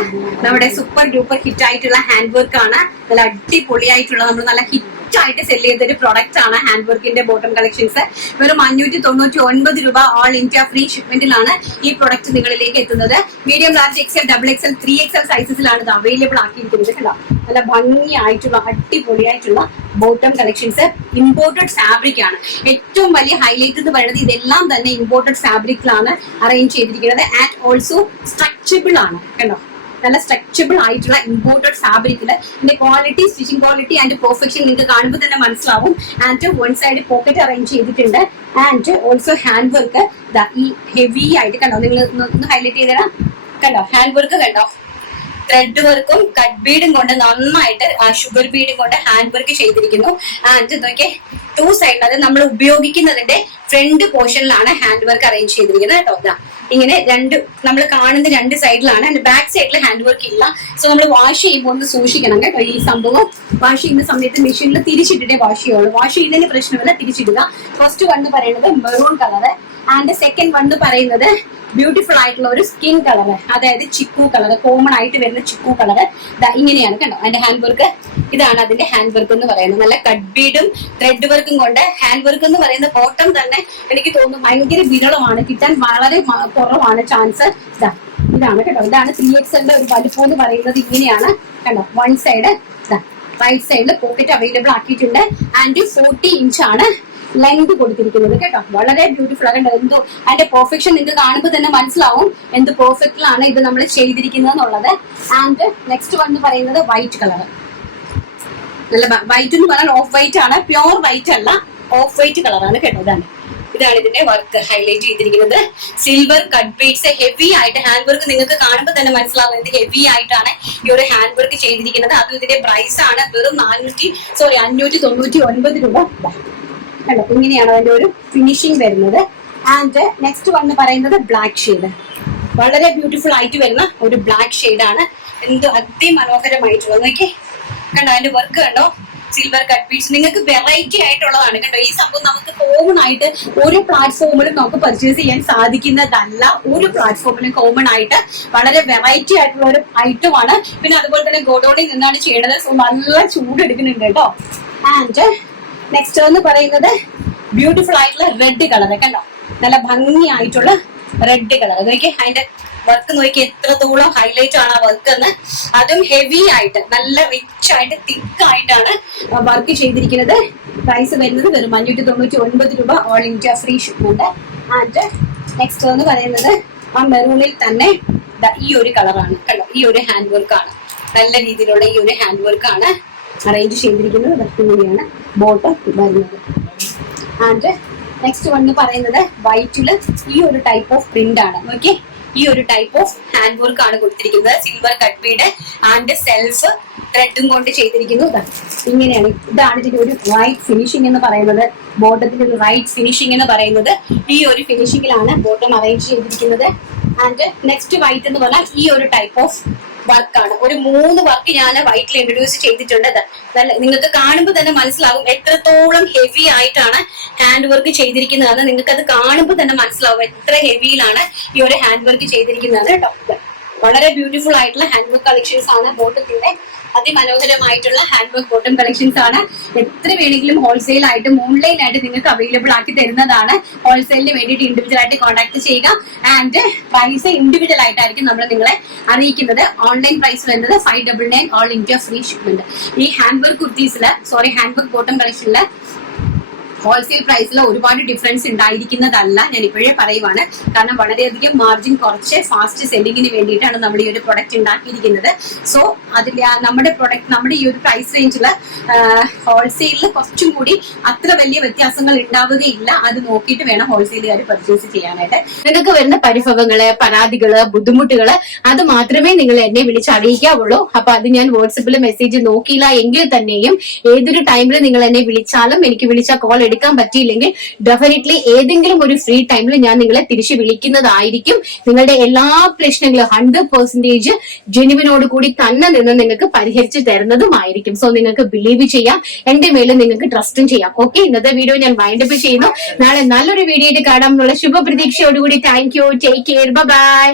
നമ്മുടെ സൂപ്പർ ഡ്യൂപ്പർ ഹിറ്റ് ആയിട്ടുള്ള ഹാൻഡ് വർക്ക് ആണ്. നല്ല അടിപൊളിയായിട്ടുള്ള നമ്മൾ നല്ല ഹിറ്റ് ആയിട്ട് സെല് ചെയ്ത ഒരു പ്രൊഡക്റ്റ് ആണ് ഹാൻഡ് വർക്കിന്റെ ബോട്ടം കളക്ഷൻസ്. വെറും 599 രൂപ ഓൾ ഇന്ത്യ ഫ്രീ ഷിപ്മെന്റിലാണ് ഈ പ്രൊഡക്റ്റ് നിങ്ങളിലേക്ക് എത്തുന്നത്. Medium, large, XL, XXL, 3XL സൈസസിലാണ് ഇത് അവൈലബിൾ ആക്കിയിരിക്കുന്നത്. കണ്ടോ, നല്ല ഭംഗിയായിട്ടുള്ള അടിപൊളിയായിട്ടുള്ള ബോട്ടം കളക്ഷൻസ്. ഇമ്പോർട്ടഡ് ഫാബ്രിക് ആണ്. ഏറ്റവും വലിയ ഹൈലൈറ്റ് എന്ന് പറയുന്നത് ഇതെല്ലാം തന്നെ ഇമ്പോർട്ടഡ് ഫാബ്രിക്കിലാണ് അറേഞ്ച് ചെയ്തിരിക്കുന്നത്. ആൻഡ് ഓൾസോ സ്ട്രക്ചബിൾ ആണ്. കണ്ടോ, നല്ല സ്ട്രക്ചബിൾ ആയിട്ടുള്ള ഇമ്പോർട്ടഡ് ഫാബ്രിക്കില് ഇതിന്റെ quality, stitching quality and perfection നിങ്ങൾക്ക് കാണുമ്പോൾ തന്നെ മനസ്സിലാവും. And one side pocket arrange ചെയ്തിട്ടുണ്ട്. ആൻഡ് ഓൾസോ ഹാൻഡ് വർക്ക് ഈ ഹെവി ആയിട്ട് കണ്ടോ, നിങ്ങൾ ഒന്ന് ഹൈലൈറ്റ് ചെയ്തരാ. കണ്ടോ, ഹാൻഡ് വർക്ക് കണ്ടോ, ത്രെഡ് വർക്കും കട്ട് ബീഡും കൊണ്ട് നന്നായിട്ട് ഷുഗർ ബീഡും കൊണ്ട് ഹാൻഡ് വർക്ക് ചെയ്തിരിക്കുന്നു. ആൻഡ് ഇതൊക്കെ 2 സൈഡിൽ, അത് നമ്മൾ ഉപയോഗിക്കുന്നതിന്റെ ഫ്രണ്ട് പോർഷനിലാണ് ഹാൻഡ് വർക്ക് അറേഞ്ച് ചെയ്തിരിക്കുന്നത് കേട്ടോ. ഇങ്ങനെ നമ്മൾ കാണുന്ന 2 സൈഡിലാണ്. ബാക്ക് സൈഡിൽ ഹാൻഡ് വർക്ക് ഇല്ല. സോ നമ്മൾ വാഷ് ചെയ്യുമ്പോൾ ഒന്ന് സൂക്ഷിക്കണം കേട്ടോ. ഈ സംഭവം വാഷ് ചെയ്യുന്ന സമയത്ത് മെഷീനിൽ തിരിച്ചിട്ടിട്ടേ വാഷ് ചെയ്യുള്ളൂ. വാഷ് ചെയ്യുന്നതിന് പ്രശ്നമില്ല, തിരിച്ചിടുക. ഫസ്റ്റ് വൺ പറയുന്നത് maroon colour. And second one പറയുന്നത് ബ്യൂട്ടിഫുൾ ആയിട്ടുള്ള ഒരു സ്കിൻ കളറ്, അതായത് ചിക്കു കളർ, കോമൺ ആയിട്ട് വരുന്ന ചിക്കു കളറ്. ഇങ്ങനെയാണ് കണ്ടോ അതിന്റെ ഹാൻഡ് വർക്ക്. ഇതാണ് അതിന്റെ ഹാൻഡ് വർക്ക് എന്ന് പറയുന്നത്. നല്ല കട്ട് ബീഡും ത്രെഡ് വർക്കും കൊണ്ട് ഹാൻഡ് വർക്ക് എന്ന് പറയുന്ന ബോട്ടം തന്നെ എനിക്ക് തോന്നുന്നു ഭയങ്കര വിരളമാണ്, കിട്ടാൻ വളരെ കുറവാണ് ചാൻസ്. ഇതാണ് കേട്ടോ, ഇതാണ് 3XL ഒരു വലുപ്പം എന്ന് പറയുന്നത്. ഇങ്ങനെയാണ് കണ്ടോ, വൺ സൈഡ് റൈറ്റ് സൈഡിൽ പോക്കറ്റ് അവൈലബിൾ ആക്കിയിട്ടുണ്ട്. ആൻഡ് 40 ഇഞ്ചാണ് ലെങ്ത് കൊടുത്തിരിക്കുന്നത് കേട്ടോ. വളരെ ബ്യൂട്ടിഫുൾ ആണ്. എന്തോ അതിന്റെ പെർഫെക്ഷൻ നിങ്ങൾക്ക് കാണുമ്പോൾ തന്നെ മനസ്സിലാവും എന്ത് പെർഫെക്റ്റിലാണ് ഇത് നമ്മൾ ചെയ്തിരിക്കുന്നത് എന്നുള്ളത്. ആൻഡ് നെക്സ്റ്റ് വൺ പറയുന്നത് വൈറ്റ് കളർ. നല്ല വൈറ്റ് എന്ന് പറഞ്ഞാൽ ഓഫ് വൈറ്റ് ആണ്, പ്യോർ വൈറ്റ് അല്ല, ഓഫ് വൈറ്റ് കളറാണ് കേട്ടോ. ഇതാണ് ഇതിന്റെ വർക്ക് ഹൈലൈറ്റ് ചെയ്തിരിക്കുന്നത്. സിൽവർ കട്ട് ബീഡ്സ് ഹെവി ആയിട്ട് ഹാൻഡ് വർക്ക് നിങ്ങൾക്ക് കാണുമ്പോൾ തന്നെ മനസ്സിലാവും എന്ത് ഹെവി ആയിട്ടാണ് ഈ ഒരു ഹാൻഡ് വർക്ക് ചെയ്തിരിക്കുന്നത്. അതും ഇതിന്റെ പ്രൈസ് ആണ് വെറും 599 രൂപ. കണ്ടോ, ഇങ്ങനെയാണ് അതിന്റെ ഒരു ഫിനിഷിംഗ് വരുന്നത്. ആൻഡ് നെക്സ്റ്റ് വന്ന് പറയുന്നത് ബ്ലാക്ക് ഷെയ്ഡ്. വളരെ ബ്യൂട്ടിഫുൾ ആയിട്ട് വരുന്ന ഒരു ബ്ലാക്ക് ഷെയ്ഡ് ആണ്. എന്ത് അതിമനോഹരമായിട്ടുള്ളത് നോക്കി. കണ്ടോ അതിന്റെ വർക്ക് കണ്ടോ, സിൽവർ കട്ട് പീസ്. നിങ്ങൾക്ക് വെറൈറ്റി ആയിട്ടുള്ളതാണ് കേട്ടോ. ഈ സംഭവം നമുക്ക് കോമൺ ആയിട്ട് ഒരു പ്ലാറ്റ്ഫോമിലും നമുക്ക് പർച്ചേസ് ചെയ്യാൻ സാധിക്കുന്നതല്ല. ഒരു പ്ലാറ്റ്ഫോമിലും കോമൺ ആയിട്ട് വളരെ വെറൈറ്റി ആയിട്ടുള്ള ഒരു ഐറ്റം ആണ്. പിന്നെ അതുപോലെ തന്നെ ഗോഡൌണിൽ നിന്നാണ് ചെയ്യേണ്ടത്. സോ നല്ല ചൂടെടുക്കുന്നുണ്ട് കേട്ടോ. ആൻഡ് നെക്സ്റ്റ് എന്ന് പറയുന്നത് ബ്യൂട്ടിഫുൾ ആയിട്ടുള്ള റെഡ് കളർ. കണ്ടോ, നല്ല ഭംഗിയായിട്ടുള്ള റെഡ് കളർ. നോക്കി അതിന്റെ വർക്ക് നോക്കി എത്രത്തോളം ഹൈലൈറ്റ് ആണ് ആ വർക്ക് എന്ന്. അതും ഹെവി ആയിട്ട് നല്ല റിച്ച് ആയിട്ട് തിക്ക് ആയിട്ടാണ് വർക്ക് ചെയ്തിരിക്കുന്നത്. പ്രൈസ് വരുന്നത് വെറും 599 രൂപ all India free shipment. And next എന്ന് പറയുന്നത് ആ മെറൂണിൽ തന്നെ ഈ ഒരു കളറാണ്. കണ്ടോ, ഈ ഒരു ഹാൻഡ് വർക്കാണ്. നല്ല രീതിയിലുള്ള ഈ ഒരു ഹാൻഡ് വർക്കാണ് അറേഞ്ച് ചെയ്തിരിക്കുന്നത്. ഇങ്ങനെയാണ് ബോട്ടം വരുന്നത്. ആൻഡ് നെക്സ്റ്റ് വന്ന് പറയുന്നത് വൈറ്റില് ഈ ഒരു ടൈപ്പ് ഓഫ് പ്രിന്റ് ആണ്. ഓക്കെ, ഈ ഒരു ടൈപ്പ് ഓഫ് ഹാൻഡ് വർക്ക് ആണ് കൊടുത്തിരിക്കുന്നത്. Silver cut bead and self ത്രെഡും കൊണ്ട് ചെയ്തിരിക്കുന്നു. ഇങ്ങനെയാണ്. ഇതാണ് ഇതിന്റെ ഒരു റൈറ്റ് ഫിനിഷിംഗ് എന്ന് പറയുന്നത്. ബോട്ടത്തിന്റെ ഒരു റൈറ്റ് ഫിനിഷിംഗ് എന്ന് പറയുന്നത് ഈ ഒരു ഫിനിഷിംഗിലാണ് ബോട്ടം അറേഞ്ച് ചെയ്തിരിക്കുന്നത്. ആൻഡ് നെക്സ്റ്റ് വൈറ്റ് എന്ന് പറഞ്ഞാൽ ഈ ഒരു ടൈപ്പ് ഓഫ് വർക്കാണ്. ഒരു 3 വർക്ക് ഞാൻ വൈറ്റിൽ ഇൻട്രൊഡ്യൂസ് ചെയ്തിട്ടുണ്ട്. നിങ്ങൾക്ക് കാണുമ്പോൾ തന്നെ മനസ്സിലാവും എത്രത്തോളം ഹെവി ആയിട്ടാണ് ഹാൻഡ് വർക്ക് ചെയ്തിരിക്കുന്നതെന്ന്. നിങ്ങൾക്ക് അത് കാണുമ്പോൾ തന്നെ മനസ്സിലാവും എത്ര ഹെവിയിലാണ് ഈ ഒരു ഹാൻഡ് വർക്ക് ചെയ്തിരിക്കുന്നത് കേട്ടോ. വളരെ ബ്യൂട്ടിഫുൾ ആയിട്ടുള്ള ഹാൻഡ് വർക്ക് കളക്ഷൻസ് ആണ് ബോട്ടത്തിന്റെ. അതിമനോഹരമായിട്ടുള്ള ഹാൻഡ് വർക്ക് ബോട്ടം കളക്ഷൻസ് ആണ്. എത്ര വേണമെങ്കിലും ഹോൾസെയിൽ ആയിട്ടും ഓൺലൈൻ ആയിട്ട് നിങ്ങൾക്ക് അവൈലബിൾ ആക്കി തരുന്നതാണ്. ഹോൾസെയിലിന് വേണ്ടിയിട്ട് ഇൻഡിവിജ്വൽ ആയിട്ട് കോൺടാക്ട് ചെയ്യുക. ആൻഡ് പ്രൈസ് ഇൻഡിവിജ്വൽ ആയിട്ടായിരിക്കും നമ്മൾ നിങ്ങളെ അറിയിക്കുന്നത്. ഓൺലൈൻ പ്രൈസ് വരുന്നത് 599 ഓൾ ഇന്ത്യ ഫ്രീ ഷിപ്മെന്റ്. ഈ ഹാൻഡ് വർക്ക് കുർത്തീസില് ഹാൻഡ് വർക്ക് ബോട്ടം കളക്ഷനില് ഹോൾസെയിൽ പ്രൈസിൽ ഒരുപാട് ഡിഫറൻസ് ഉണ്ടായിരിക്കുന്നതല്ല, ഞാൻ ഇപ്പോഴേ പറയുവാണ്. കാരണം വളരെയധികം മാർജിൻ കുറച്ച് ഫാസ്റ്റ് സെല്ലിങ്ങിന് വേണ്ടിയിട്ടാണ് നമ്മൾ ഈ ഒരു പ്രൊഡക്റ്റ് ഉണ്ടാക്കിയിരിക്കുന്നത്. സോ അതിൽ നമ്മുടെ ഈ ഒരു പ്രൈസ് റേഞ്ചിൽ ഹോൾസെയിലിൽ കുറച്ചും കൂടി അത്ര വലിയ വ്യത്യാസങ്ങൾ ഉണ്ടാവുകയില്ല. അത് നോക്കിയിട്ട് വേണം ഹോൾസെയിലുകാർ പർച്ചേസ് ചെയ്യാനായിട്ട്. നിങ്ങൾക്ക് വരുന്ന പരിഭവങ്ങള്, പരാതികള്, ബുദ്ധിമുട്ടുകള് അത് മാത്രമേ നിങ്ങൾ എന്നെ വിളിച്ച് അറിയിക്കാവുള്ളൂ. അപ്പൊ അത് ഞാൻ വാട്സപ്പിൽ മെസ്സേജ് നോക്കിയില്ല എങ്കിൽ തന്നെയും ഏതൊരു ടൈമിൽ നിങ്ങൾ എന്നെ വിളിച്ചാലും, എനിക്ക് വിളിച്ച കോൾ എടുക്കാൻ പറ്റിയില്ലെങ്കിൽ ഡെഫിനറ്റ്ലി ഏതെങ്കിലും ഒരു ഫ്രീ ടൈമിൽ ഞാൻ നിങ്ങളെ തിരിച്ചു വിളിക്കുന്നതായിരിക്കും. നിങ്ങളുടെ എല്ലാ പ്രശ്നങ്ങളും 100% ജെനുവിനോട് കൂടി തന്നെ നിന്ന് നിങ്ങൾക്ക് പരിഹരിച്ചു തരുന്നതുമായിരിക്കും. സോ നിങ്ങൾക്ക് ബിലീവ് ചെയ്യാം, എന്റെ മേലും നിങ്ങൾക്ക് ട്രസ്റ്റും ചെയ്യാം. ഓക്കെ, ഇന്നത്തെ വീഡിയോ ഞാൻ വൈൻഡപ്പ് ചെയ്യുന്നു. നാളെ നല്ലൊരു വീഡിയോ ആയിട്ട് കാണാം എന്നുള്ള ശുഭപ്രതീക്ഷയോടുകൂടി thank you, take care, by.